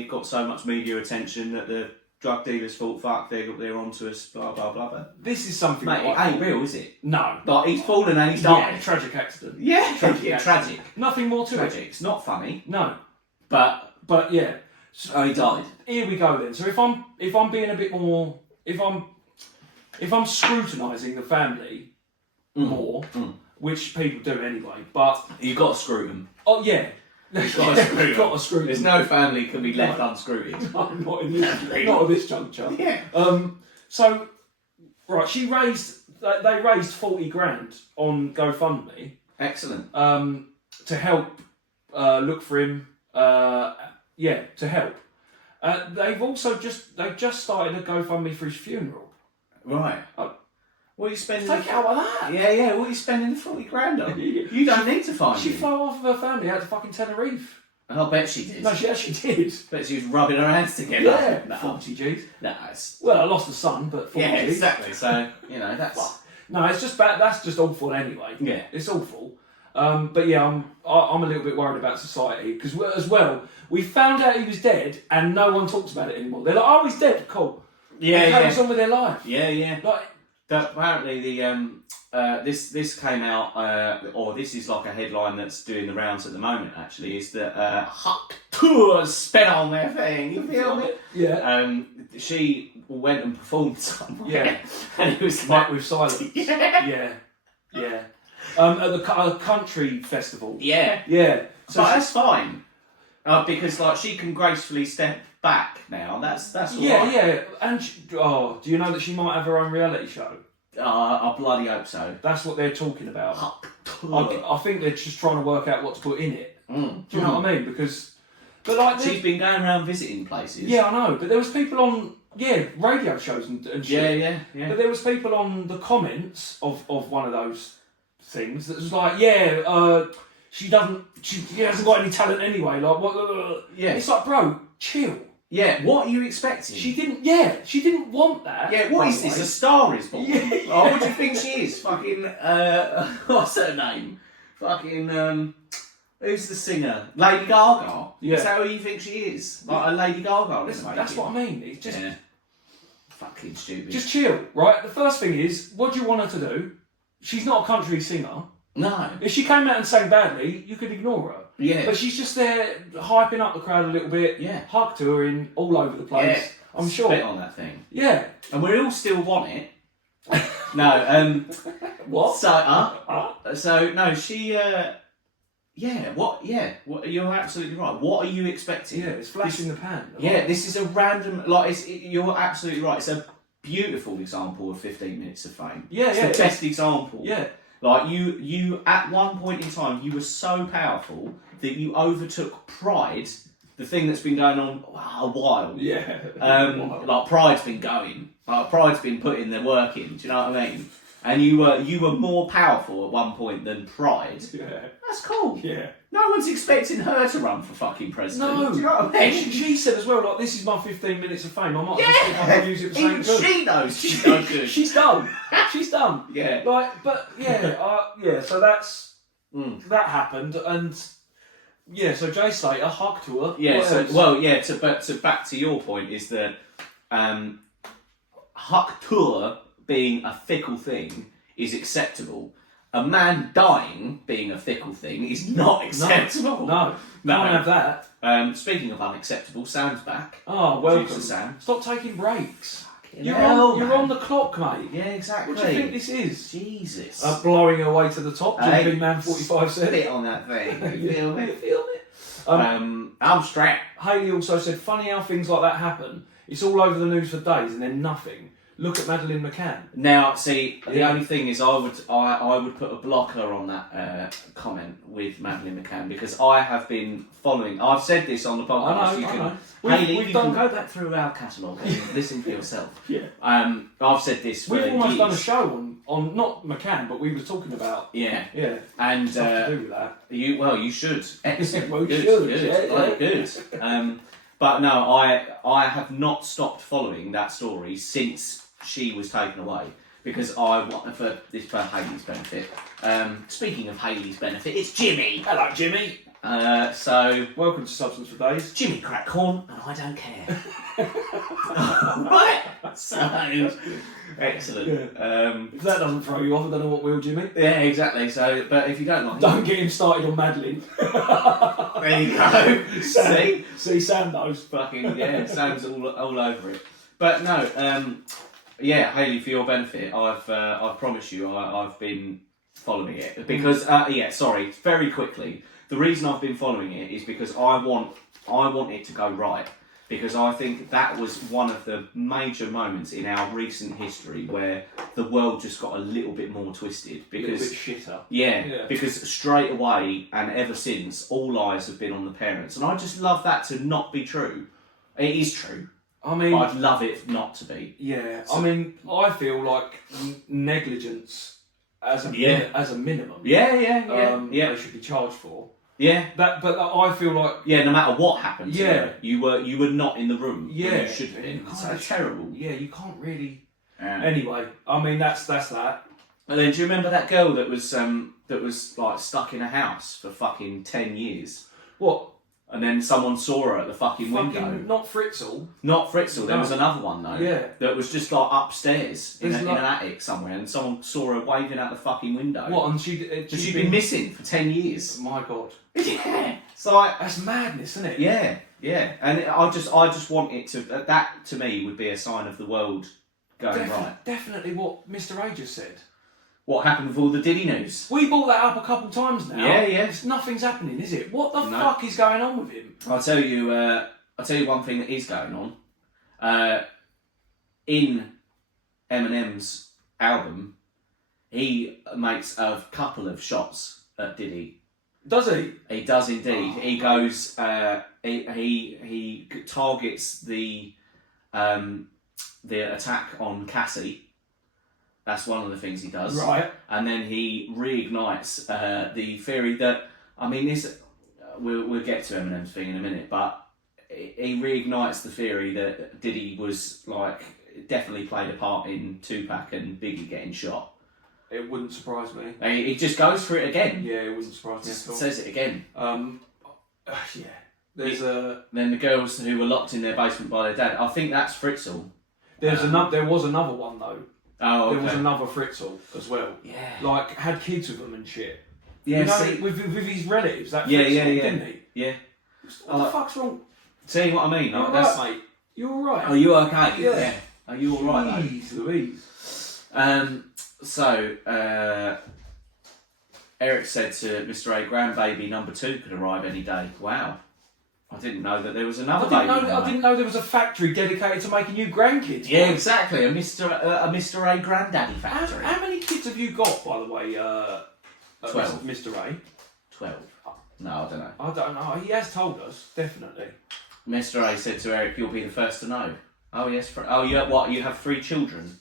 got so much media attention that the drug dealers thought, fuck, they're onto us, blah blah blah. But this is something. Mate, it ain't real, is it? No. Like he's fallen and he's died. Yeah, tragic accident. Yeah, tragic. Nothing more to tragic. It's not funny. No. But yeah. So he died. Here we go then. So if I'm being a bit more, if I'm scrutinising the family more, which people do anyway, but you've got to screw them. Oh yeah. Got to screw them. There's no family can be left unscrewed. Not at this juncture. Yeah. So, right, they raised 40 grand on GoFundMe. Excellent. To help look for him. To help. They've just started a GoFundMe for his funeral. Right. What are you spending? Take it out of that. Yeah. What are you spending the 40 grand on? You don't need to find She him. flew off of her family out to fucking Tenerife. I bet she did. No, she actually did. Bet she was rubbing her hands together. Yeah. No. 40 G's. No, well, I lost a son, but 40 G's. Exactly. So, that's... No, it's just bad. That's just awful anyway. Yeah. It's awful. But yeah, I'm a little bit worried about society because as well, we found out he was dead and no one talks about it anymore. They're like, oh, he's dead, cool. Yeah, and yeah. carries on with their life. Yeah, yeah. Like, Apparently this came out, or this is like a headline that's doing the rounds at the moment. Actually, is that Huck Tours spit on their thing. You feel me? Yeah. She went and performed somewhere. Yeah. And it was Like with silence. Yeah. Yeah. At the country festival. Yeah. Yeah. So that's fine. Because like she can gracefully step back now. That's all right. Yeah. And do you know that she might have her own reality show? I bloody hope so. That's what they're talking about. Huck I think they're just trying to work out what to put in it. Mm. Do you know what I mean? Because, but like, she's been going around visiting places. Yeah, I know. But there was people on radio shows and shit. Yeah. But there was people on the comments of one of those things that was like, she hasn't got any talent anyway. Like what? Yeah. It's like, bro, chill. Yeah, what are you expecting? She didn't want that. Yeah, what is this? A Star is Born? Yeah. Oh, what do you think she is? Fucking, what's her name? Fucking, who's the singer? Lady Gaga? Yeah. Is that who you think she is? Like a Lady Gaga? That's what I mean. It's just, fucking stupid. just chill, right? The first thing is, what do you want her to do? She's not a country singer. No. If she came out and sang badly, you could ignore her. Yeah. But she's just there hyping up the crowd a little bit. Yeah. Huck touring all over the place. Yeah. I'm sure. Spit on that thing. Yeah. And we all still want it. No, What? So no, she, what, you're absolutely right. What are you expecting? Yeah, it's flash in the pan. Yeah, this is a random, you're absolutely right. It's a beautiful example of 15 minutes of fame. Yeah, it's the best example. Yeah. Like you at one point in time, you were so powerful that you overtook Pride, the thing that's been going on a while. Yeah. Like Pride's been going. Like Pride's been putting their work in. Do you know what I mean? And you were more powerful at one point than Pride. Yeah. That's cool. Yeah. No one's expecting her to run for fucking president. No. Do you know what I And mean? she said as well, like, this is my 15 minutes of fame. I might just think I Yeah. can use it for Even something good. she knows she's no good. She's done. She's done. Yeah. Like, but yeah, so that's that happened, and so Jay Slater, Huck tour. Yeah. What else? To back to your point is that Huck tour being a fickle thing is acceptable. A man dying being a fickle thing is not acceptable. No. Can't have that. Speaking of unacceptable, Sam's back. Oh, welcome. Producer Sam. Stop taking breaks. You're hell, on the clock, mate. Yeah, exactly. What do you think this is? Jesus. Blowing her way to the top, Hey, Jumping Man 45 said. Spit on that thing. You feel me? Feel it? I'm strapped. Haley also said, funny how things like that happen. It's all over the news for days and then nothing. Look at Madeleine McCann. Now, see, the only thing is, I would put a blocker on that comment with Madeleine McCann because I have been following. I've said this on the podcast. I know. Hayley, you can go back through our catalogue and listen for yourself. Yeah. I've said this for We've almost years. done a show on not McCann, but we were talking about. Yeah. And And stuff to do with that. you should. Excellent. Well, you good, should, good, yeah. bloody good. But no, I have not stopped following that story since she was taken away because I want for Hayley's benefit. Speaking of Hayley's benefit, it's Jimmy. Hello, Jimmy. So Welcome to Substance for Days. Jimmy crack corn, and I don't care. Right. So excellent. If that doesn't throw you off, I don't know what will, Jimmy. Yeah, exactly. So, but if you don't like, Don't get him started on Madeline. there you go. See, Sam knows. Fucking Sam's all over it. But no, Hayley, for your benefit, I promise you, I've been following it because very quickly. The reason I've been following it is because I want it to go right because I think that was one of the major moments in our recent history where the world just got a little bit more twisted because a bit shitter. Yeah, because straight away and ever since, all eyes have been on the parents, and I just love that to not be true. It is true. I mean, I'd love it not to be. Yeah, I mean, I feel like negligence as a minimum. Yeah. They should be charged for. Yeah. But I feel like no matter what happened to Yeah. you, you were not in the room. Yeah. You should have been. You It's can't- so terrible. yeah, you can't really. Yeah. Anyway, I mean that's that. And then do you remember that girl that was like stuck in a house for fucking 10 years? What? And then someone saw her at the fucking window. Not Fritzl. Not Fritzl. There No. was another one though. Yeah. That was just like upstairs in There's an attic somewhere, and someone saw her waving out the fucking window. What? And she'd been missing for 10 years. My God. Yeah. It's like That's madness, isn't it? yeah, yeah. And I just want it to that to me would be a sign of the world going right. Definitely what Mr. A just said. What happened with all the Diddy news? We brought that up a couple times now. Yeah, yeah. Nothing's happening, is it? What the No. fuck is going on with him? I'll tell you one thing that is going on. In Eminem's album, he makes a couple of shots at Diddy. Does he? He does indeed. Oh. He goes. He targets the attack on Cassie. That's one of the things he does. Right. And then he reignites the theory that, I mean, this we'll get to Eminem's thing in a minute, but he reignites the theory that Diddy was like definitely played a part in Tupac and Biggie getting shot. It wouldn't surprise me. And he just goes for it again. Yeah, it wouldn't surprise me Just at all. says it again. Yeah. There's a. Then the girls who were locked in their basement by their dad. I think that's Fritzl. There was another one though. Oh, okay. There was another Fritzl as well. Yeah. Like had kids with him and shit. Yeah. You know, See, with his relatives. That Yeah, Fritzl, yeah, yeah. Didn't he? yeah. What the fuck's wrong? See what I mean? You Like, alright, mate? You alright? Are you okay? Yeah. Are you alright though? Jeez Louise. So, Eric said to Mr. A, grandbaby number 2 could arrive any day. Wow. I didn't know that there was another I baby. didn't know there was a factory dedicated to making new grandkids. Yeah, boy. exactly. A Mr. A granddaddy factory. How many kids have you got, by the way, 12. Mr. A? 12. No, I don't know. I don't know. He has told us, definitely. Mr. A said to Eric, you'll be the first to know. Oh, yes. What? You have 3 children?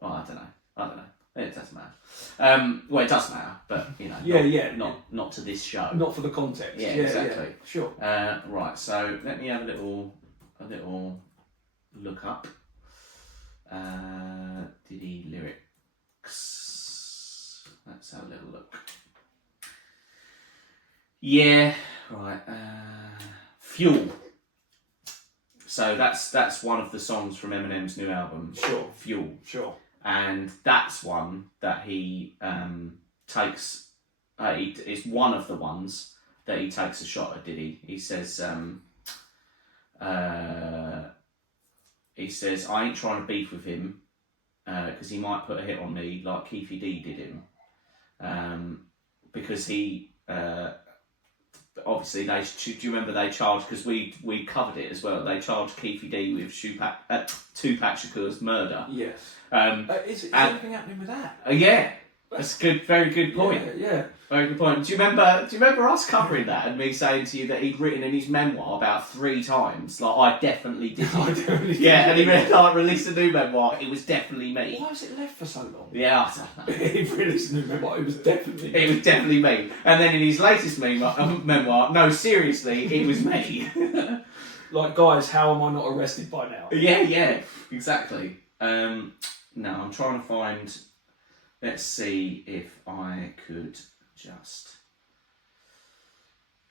Well, I don't know. It doesn't matter. Well, it does matter, but, you know. Not to this show. Not for the context. Yeah, exactly. Yeah, sure. Right, so let me have a little look up. Diddy lyrics. Let's have a little look. Yeah, right. Fuel. So that's one of the songs from Eminem's new album. Sure. Fuel. Sure. And that's one that he takes. It's one of the ones that he takes a shot at Diddy. He says, I ain't trying to beef with him because he might put a hit on me like Keefy D did him. Because he obviously do you remember they charged, because we covered it as well. They charged Keefy D with Tupac Shakur's murder. Yes. Is anything happening with that? Yeah, that's a good, very good point. Yeah. Very good point. Do you remember us covering that and me saying to you that he'd written in his memoir about 3 times? Like, I definitely did it. Yeah, and he released a new memoir. It was definitely me. Why was it left for so long? Yeah, I don't know. He released a new memoir. It was definitely. It was definitely me. And then in his latest memoir, no, seriously, it was me. Like, guys, how am I not arrested by now? Yeah, exactly. No, I'm trying to find. Let's see if I could just.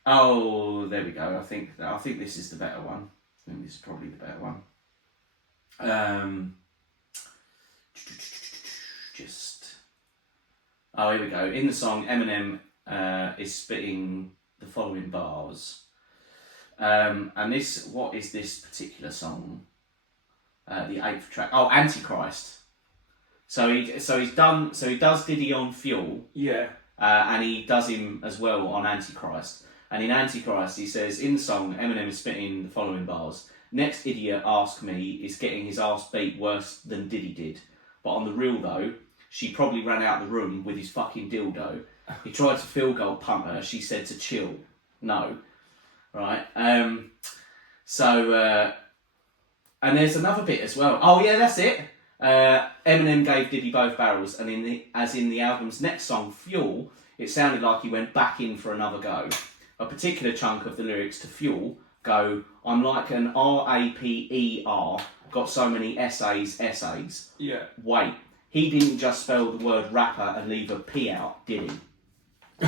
Oh, there we go. I think this is the better one. I think this is probably the better one. Oh, here we go. In the song, Eminem is spitting the following bars. And what is this particular song? The 8th track. Oh, Antichrist. So he does Diddy on Fuel. Yeah. And he does him as well on Antichrist. And in Antichrist, he says, in the song, Eminem is spitting the following bars. Next idiot, ask me, is getting his ass beat worse than Diddy did. But on the real though, she probably ran out of the room with his fucking dildo. He tried to field goal punt her. She said to chill. No. Right? And there's another bit as well. Oh yeah, that's it. Eminem gave Diddy both barrels, and in the album's next song, Fuel, it sounded like he went back in for another go. A particular chunk of the lyrics to Fuel go, I'm like an RAPER, got so many essays. Yeah. Wait, he didn't just spell the word rapper and leave a P out, did he?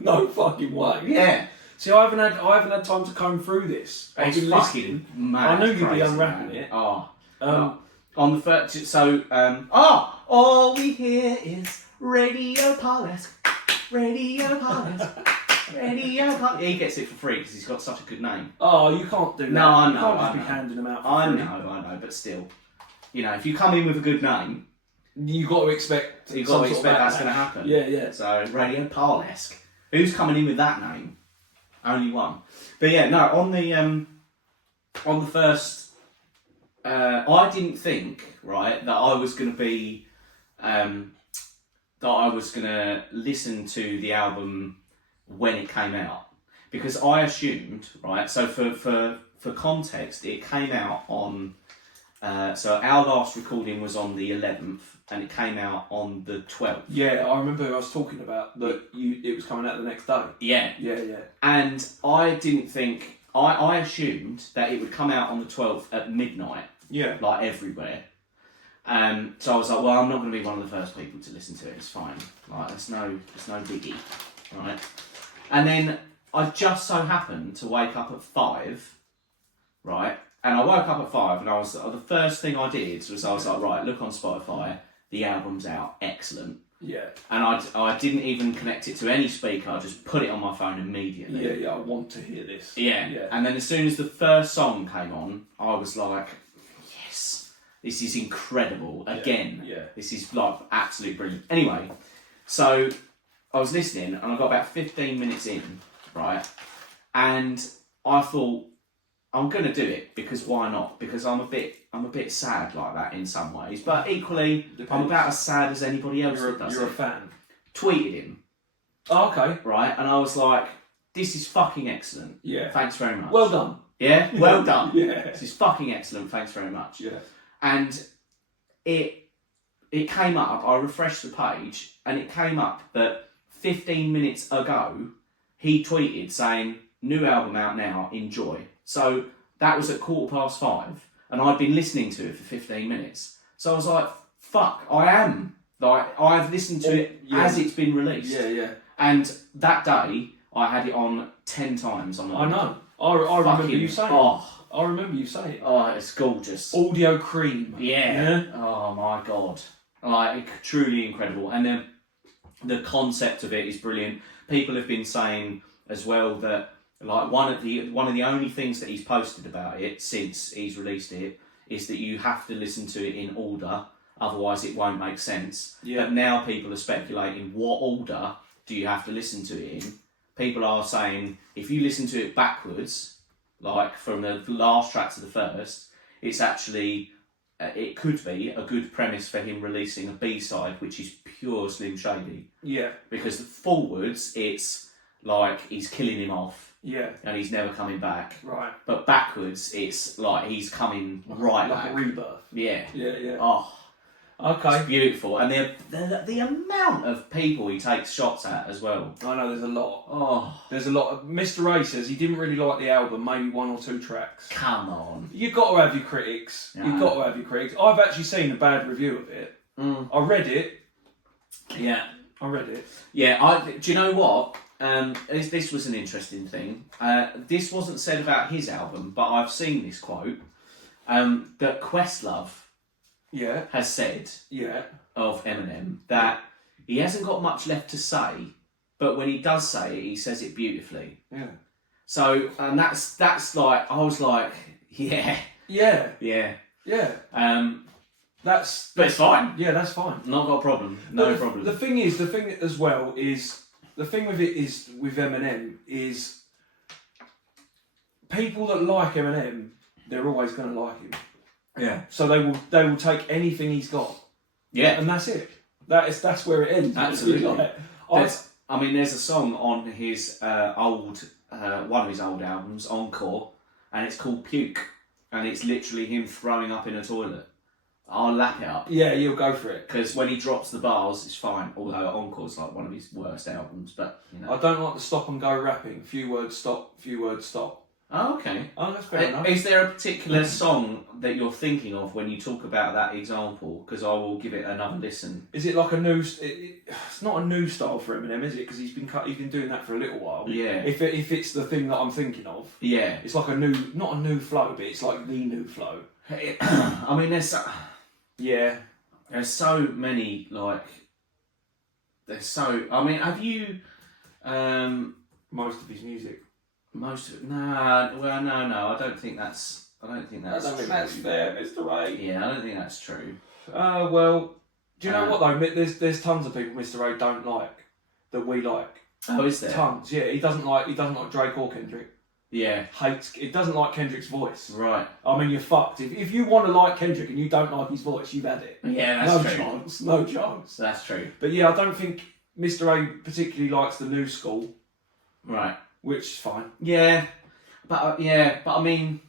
No fucking way. Yeah. See, I haven't had time to comb through this. I've It's been fucking listening. mad. I knew you'd be crazy, unwrapping man. it. Oh. Um, On the first, so all we hear is Radio Polisk, Radio Polisk, Radio Polisk. He gets it for free because he's got such a good name. Oh, you can't do that. No, I You know, can't I just be know. handing them out for I free. know, but still, you know, if you come in with a good name, You got to expect. you've got some to sort of expect that's backlash. going to happen. Yeah, yeah. So Radio Polisk, who's coming in with that name? Only one. But yeah, no, on the first. I didn't think, right, that I was going to be, that I was going to listen to the album when it came out, because I assumed, right, so for context, it came out on, so our last recording was on the 11th, and it came out on the 12th. Yeah, I remember I was talking about that. It was coming out the next day. Yeah. Yeah, yeah. And I didn't think, I assumed that it would come out on the 12th at midnight. Yeah. Like everywhere. So I was like, well, I'm not going to be one of the first people to listen to it. It's fine. Like, it's no biggie, right? And then I just so happened to wake up at 5, right? And I woke up at 5, and I was the first thing I did was I was like, right, look on Spotify. The album's out. Excellent. Yeah. And I didn't even connect it to any speaker. I just put it on my phone immediately. Yeah, yeah. I want to hear this. Yeah. Yeah. And then as soon as the first song came on, I was like, yes, this is incredible. Again. Yeah. This is like absolute brilliant. Anyway, so I was listening and I got about 15 minutes in, right? And I thought, I'm gonna do it because why not? Because I'm a bit sad like that in some ways, but equally I'm about as sad as anybody else that does You're it. a fan. Tweeted him, Oh, okay. right? And I was like, this is fucking excellent. Yeah. Thanks very much. Well done. Yeah, well done. Yeah. This is fucking excellent. Thanks very much. Yeah. And it came up. I refreshed the page, and it came up that 15 minutes ago he tweeted saying, "New album out now. Enjoy." So that was at 5:15, and I'd been listening to it for 15 minutes. So I was like, "Fuck, I am like I've listened to it as it's been released." Yeah, yeah. And that day I had it on 10 times on. I know. I remember you saying. Oh, I remember you saying. oh, it's gorgeous. Audio cream. Yeah. Oh my god. Like, truly incredible. And then the concept of it is brilliant. People have been saying as well that like one of the only things that he's posted about it since he's released it is that you have to listen to it in order, otherwise it won't make sense. Yeah. But now people are speculating, what order do you have to listen to it in? People are saying if you listen to it backwards, like from the last track to the first, it's actually it could be a good premise for him releasing a B-side which is pure Slim Shady. Yeah. Because forwards it's like he's killing him off Yeah. and he's never coming back. Right. But backwards it's like he's coming right like back. a rebirth. Yeah. Yeah, yeah. Oh, Okay. it's beautiful. And the amount of people he takes shots at as well. I know there's a lot. Oh, There's a lot. Mr. Ray says he didn't really like the album, maybe 1 or 2 tracks. come on. You've got to have your critics. Yeah. You've got to have your critics. I've actually seen a bad review of it. I read it. Yeah. I read it. Yeah, do you know what? This was an interesting thing. This wasn't said about his album, but I've seen this quote that Questlove Yeah. has said Yeah. of Eminem that he hasn't got much left to say, but when he does say it, he says it beautifully. Yeah. So, and that's like, I was like, yeah, Yeah. yeah. Yeah. That's. But it's fine. Yeah, that's fine. Not got a problem. No But problem. The thing as well is the thing with it is with Eminem is people that like Eminem, they're always going to like him. Yeah. So they will take anything he's got. Yeah. And that's it. That's where it ends. Absolutely. Like, There's a song on his one of his old albums, Encore, and it's called Puke, and it's literally him throwing up in a toilet. I'll lap it up. yeah, you'll go for it. Because when he drops the bars, it's fine. Although Encore's like one of his worst albums, but you know. I don't like the stop and go rapping. Few words stop, few words stop. Oh, okay. Oh, that's fair enough. Is there a particular song that you're thinking of when you talk about that example? Because I will give it another listen. Is it like a new? It's not a new style for Eminem, is it? Because he's been doing that for a little while. Yeah. If it's the thing that I'm thinking of. Yeah. It's like not a new flow, but it's like the new flow. I mean, there's so many like. I mean, have you? Most of his music. Most of it. Nah. Well, no. I don't think that's. I don't think that's fair, Mr. Ray. Yeah, I don't think that's true. Well, do you know what though? There's tons of people Mr. Ray don't like that we like. Oh, is there? Tons. Yeah, he doesn't like Drake or Kendrick. Yeah. It doesn't like Kendrick's voice. Right. I mean, you're fucked. If you want to like Kendrick and you don't like his voice, you've had it. Yeah, that's true. No chance. That's true. But yeah, I don't think Mr. Ray particularly likes the new school. Right. Which is fine. Yeah, but I mean,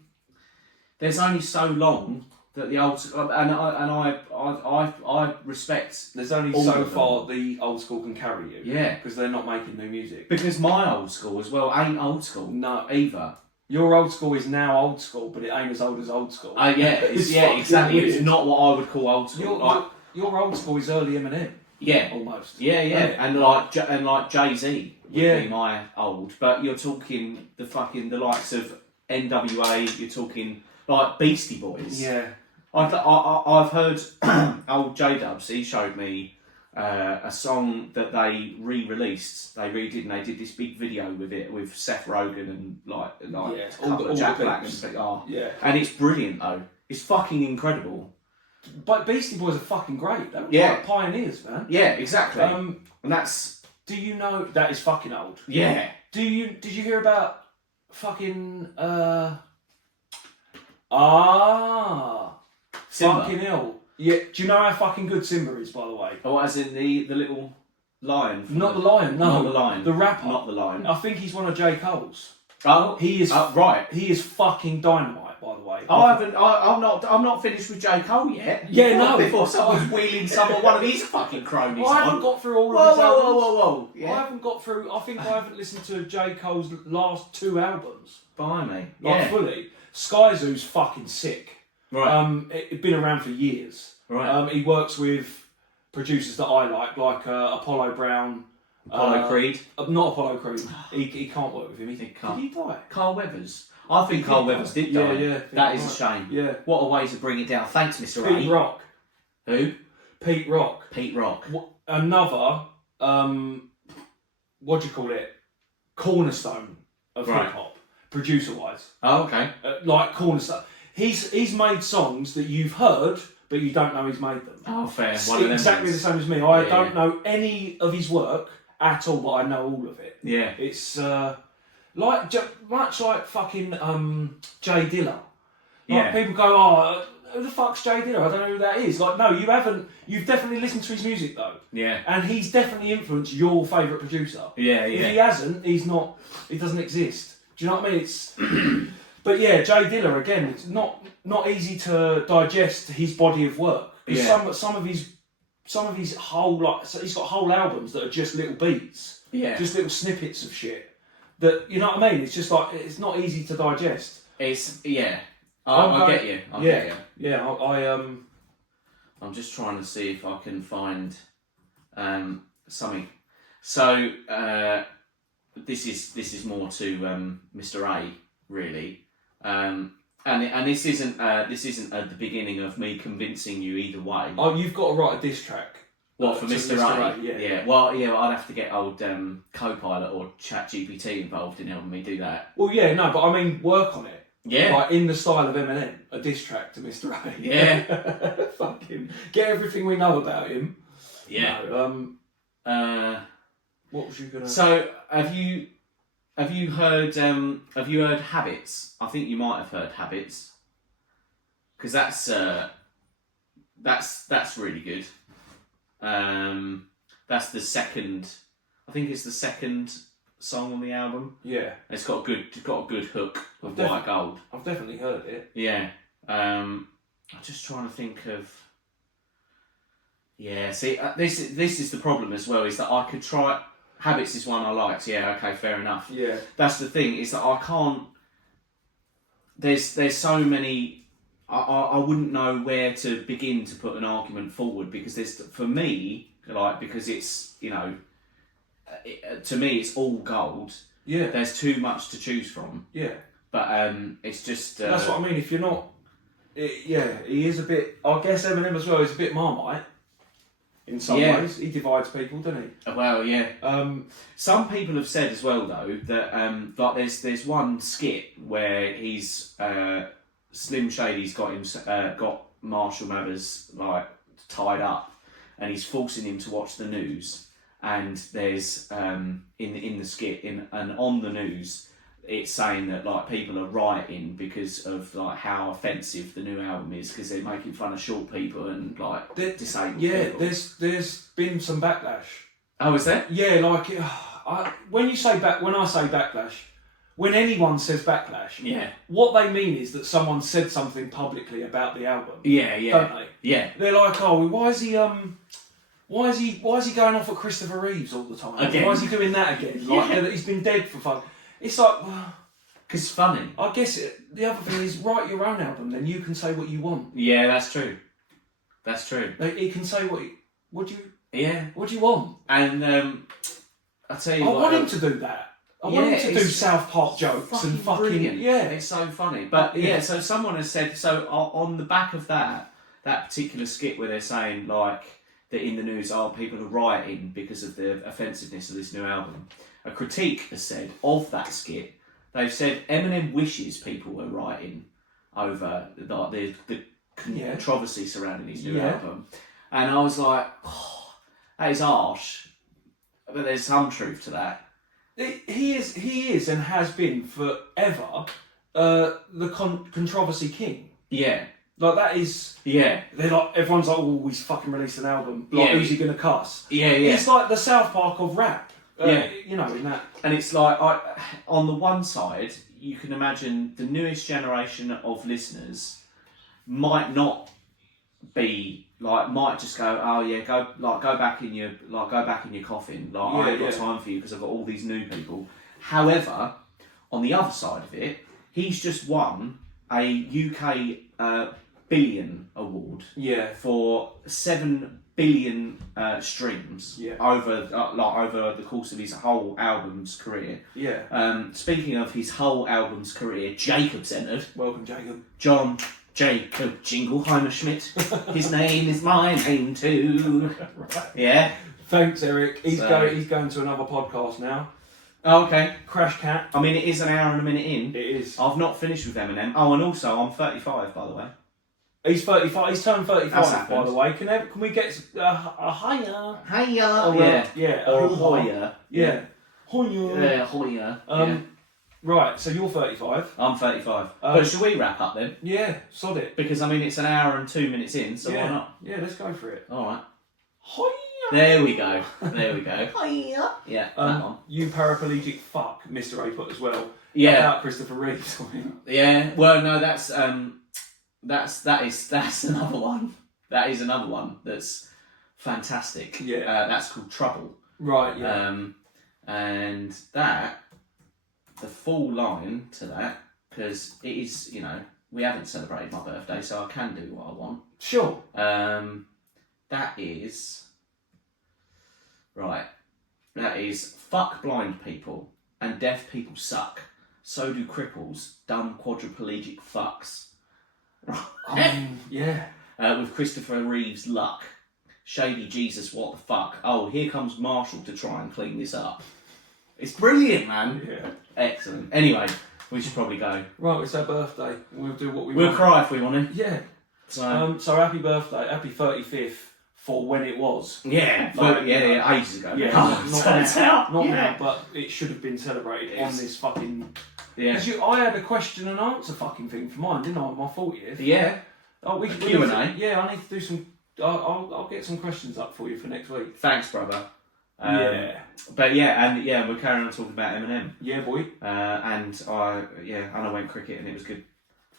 there's only so long that the old and I respect. There's only so far the old school can carry you. Yeah, because they're not making new music. Because my old school as well ain't old school. No, either. Your old school is now old school, but it ain't as old as old school. Exactly. Weird. It's not what I would call old school. Your old school is early Eminem. Yeah, almost. Yeah, and like Jay Z would be my old. But you're talking the likes of NWA. You're talking like Beastie Boys. Yeah. I've heard old J-Dubs. He showed me a song that they re-released. They redid, and they did this big video with it with Seth Rogen and a couple of Jack Black and and it's brilliant though. It's fucking incredible. But Beastie Boys are fucking great. They're like pioneers, man. Yeah, exactly. And that's. Do you know that is fucking old? Yeah. Did you hear about fucking Simba. Fucking hell. Yeah. Do you know how fucking good Simba is, by the way? Oh, as in the little lion. Not the lion. No. Not the lion. The rapper. Not the lion. I think he's one of J. Cole's. Oh, he is right. He is fucking dynamite, by the way. I'm not finished with J. Cole yet. Yeah, no. Before someone's wheeling one of his fucking cronies. I haven't got through all of his albums. Whoa. Yeah. I haven't got through. I think I haven't listened to J. Cole's last 2 albums. Blimey. Fully. Sky Zoo's fucking sick. Right. It's been around for years. Right. He works with producers that I like Apollo Brown. Apollo Creed? Not Apollo Creed. He can't work with him. Did he die? Carl Weathers. I think Carl Weathers did die. Yeah. That is a shame. Yeah. What a way to bring it down. Thanks, Mr. Pete Rock. Who? Pete Rock. Pete Rock. Another, what do you call it? Cornerstone of hip hop, producer wise. Oh, okay. Like cornerstone. He's made songs that you've heard, but you don't know he's made them. Oh, fair. Exactly the same as me. I don't know any of his work at all, but I know all of it. Yeah. It's much like fucking Jay Dilla. Like, people go, oh, who the fuck's Jay Dilla? I don't know who that is. Like, no, you haven't. You've definitely listened to his music though. Yeah. And he's definitely influenced your favourite producer. Yeah. If he hasn't, he's not. He doesn't exist. Do you know what I mean? It's. But yeah, Jay Dilla again. It's not easy to digest his body of work. Yeah. Some of his whole he's got whole albums that are just little beats. Yeah. Just little snippets of shit. That, you know what I mean? It's just like, it's not easy to digest. It's I get you. I get you. Yeah. I'm just trying to see if I can find something. So this is more to Mr. A, really, and this isn't at the beginning of me convincing you either way. Oh, you've got to write a diss track. What, for Mr. A? Yeah. Well, I'd have to get old Copilot or ChatGPT involved in helping me do that. Well, yeah, no, but I mean, work on it. Yeah. Like, in the style of Eminem, a diss track to Mr. A. Yeah. Fuck him. Get everything we know about him. Yeah. No, what was you gonna... So, have you heard Habits? I think you might have heard Habits. Because that's really good. That's the second. I think it's the second song on the album. Yeah, it's got a good hook of White Gold. I've definitely heard it. Yeah, I'm just trying to think of. Yeah, see, this is the problem as well. Is that I could try. Habits is one I liked. Yeah, okay, fair enough. Yeah, that's the thing. Is that I can't. there's so many. I wouldn't know where to begin to put an argument forward because for me, because it's to me it's all gold. Yeah. There's too much to choose from. Yeah. But it's just. That's what I mean. If you're not, he is a bit. I guess Eminem as well is a bit Marmite. In some ways, he divides people, doesn't he? Well, yeah. Some people have said as well, though, that there's one skit where he's Slim Shady's got Marshall Mathers tied up, and he's forcing him to watch the news. And there's in the skit and on the news, it's saying that people are rioting because of how offensive the new album is because they're making fun of short people and disabled people. There's been some backlash. Oh, is there? Yeah, when I say backlash, when anyone says backlash, what they mean is that someone said something publicly about the album. Yeah, don't they? Yeah. They're like, oh, why is he going off at Christopher Reeves all the time? Again? Why is he doing that again? He's been dead for fun. It's because it's funny. I guess the other thing is write your own album, then you can say what you want. Yeah, that's true. That's true. He can say what do you want? And I tell you I what, want him to do that. I want him to do South Park jokes and fucking brilliant. yeah. It's so funny. But so someone has said on the back of that particular skit where they're saying that in the news people are rioting because of the offensiveness of this new album. A critique has said of that skit, they've said Eminem wishes people were rioting over the controversy surrounding his new album. And I was like, that is harsh. But there's some truth to that. He is and has been forever the controversy king. Yeah. That is... Yeah. They're everyone's like, oh, he's fucking released an album. Who's he going to cuss? Yeah. He's like the South Park of rap. In that. And it's on the one side, you can imagine the newest generation of listeners might not be might just go, oh yeah, go back in your coffin. I ain't got time for you because I've got all these new people. However, on the other side of it, he's just won a UK Billion award. Yeah. For 7 billion streams. Yeah. Over the course of his whole album's career. Yeah. Speaking of his whole album's career, Jacob's entered. Welcome, Jacob. John Jacob Jingleheimer Schmidt. His name is my name too. Right. Yeah. Thanks, Eric. He's going to another podcast now. Oh, okay. Crash Cat. I mean, it is an hour and a minute in. It is. I've not finished with Eminem. Oh, and also I'm 35, by the way. He's 35. He's turned 35, by the way. Can we get a higher? Hiya. Yeah. Or Hoya. Yeah. Hoya. Yeah, Hoya. Right, so you're 35. I'm 35. But should we wrap up then? Yeah, sod it. Because, I mean, it's an hour and 2 minutes in, so why not? Yeah, let's go for it. Alright. Hoya. There we go. Hoya. Yeah, that one. You paraplegic fuck, Mr. A put as well. Yeah. About Christopher Reeves. Yeah, well, no, that's another one. That is another one that's fantastic. Yeah. That's called Trouble. Right, yeah. And that, the full line to that, because it is, we haven't celebrated my birthday, so I can do what I want. Sure. That is... Right. That is, fuck blind people and deaf people suck. So do cripples, dumb quadriplegic fucks. Yeah. With Christopher Reeves' luck. Shady Jesus, what the fuck? Oh, here comes Marshall to try and clean this up. It's brilliant, man. Yeah. Excellent. Anyway, we should probably go. Right, it's our birthday. We'll do what we We'll want. cry if we want to. Yeah. So happy birthday, happy 35th for when it was. Yeah, ages ago. Yeah, not now, but it should have been celebrated on this fucking... Yeah. Because I had a question and answer fucking thing for mine, didn't I? My 40th. Yeah. Oh, we Q&A. Yeah, I need to do some... I'll get some questions up for you for next week. Thanks, brother. Yeah. But we're carrying on talking about Eminem. Yeah, boy. And I went cricket and it was good.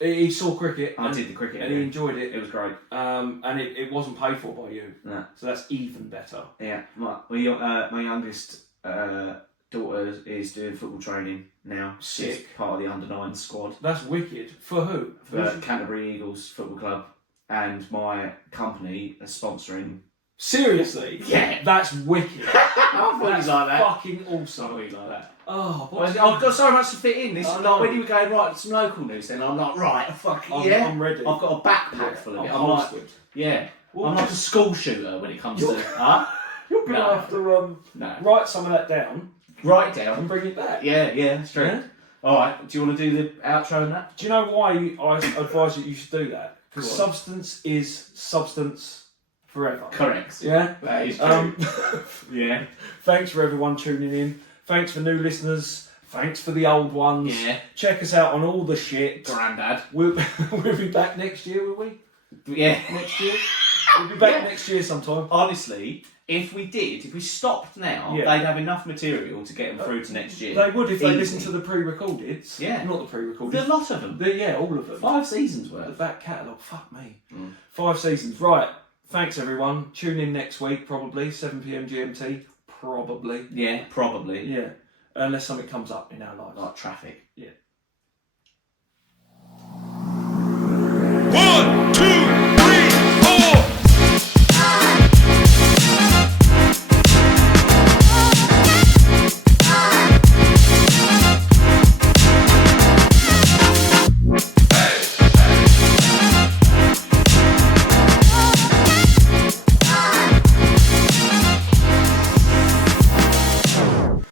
He saw cricket. I did the cricket. And he enjoyed it. It was great. And it wasn't paid for by you. No. So that's even better. Yeah. My youngest daughter is doing football training now. She's Sick. part of the under-9 squad That's wicked. For who? for Canterbury Eagles Football Club, and my company is sponsoring. Seriously? Yeah. That's wicked. I thought That's you'd like that. fucking awesome. I thought you'd like that. Oh, I've got so much to fit in. This I is know. like when you were going right some local news. Then I'm like right, yeah. I'm ready. I've got a backpack full of it. I'm like, holstered. yeah. Well, I'm like a school shooter when it comes to. You're- Huh? You're going to No. have to No. write some of that down Write and down. bring it back. Yeah, that's true. Yeah? All right. Do you want to do the outro and that? Do you know why I advise you should do that? Because Go on. substance is substance forever. Correct. Yeah? That is true. Yeah. Thanks for everyone tuning in. Thanks for new listeners. Thanks for the old ones. Yeah. Check us out on all the shit. Grandad. We'll be back next year, will we? Yeah. Next year? We'll be back Yeah. next year sometime. Honestly, if we stopped now, Yeah. they'd have enough material to get them through to next year. They would if they Easy. listened to the pre-recordeds. Yeah. Not the pre-recordeds. There's a lot of them. Yeah, all of them. 5 seasons The worth. back catalogue. Fuck me. Mm. 5 seasons. Right. Thanks, everyone. Tune in next week, probably. 7 p.m. GMT. Probably. Yeah, probably. Yeah. Unless something comes up in our lives. Like traffic. Yeah. 1,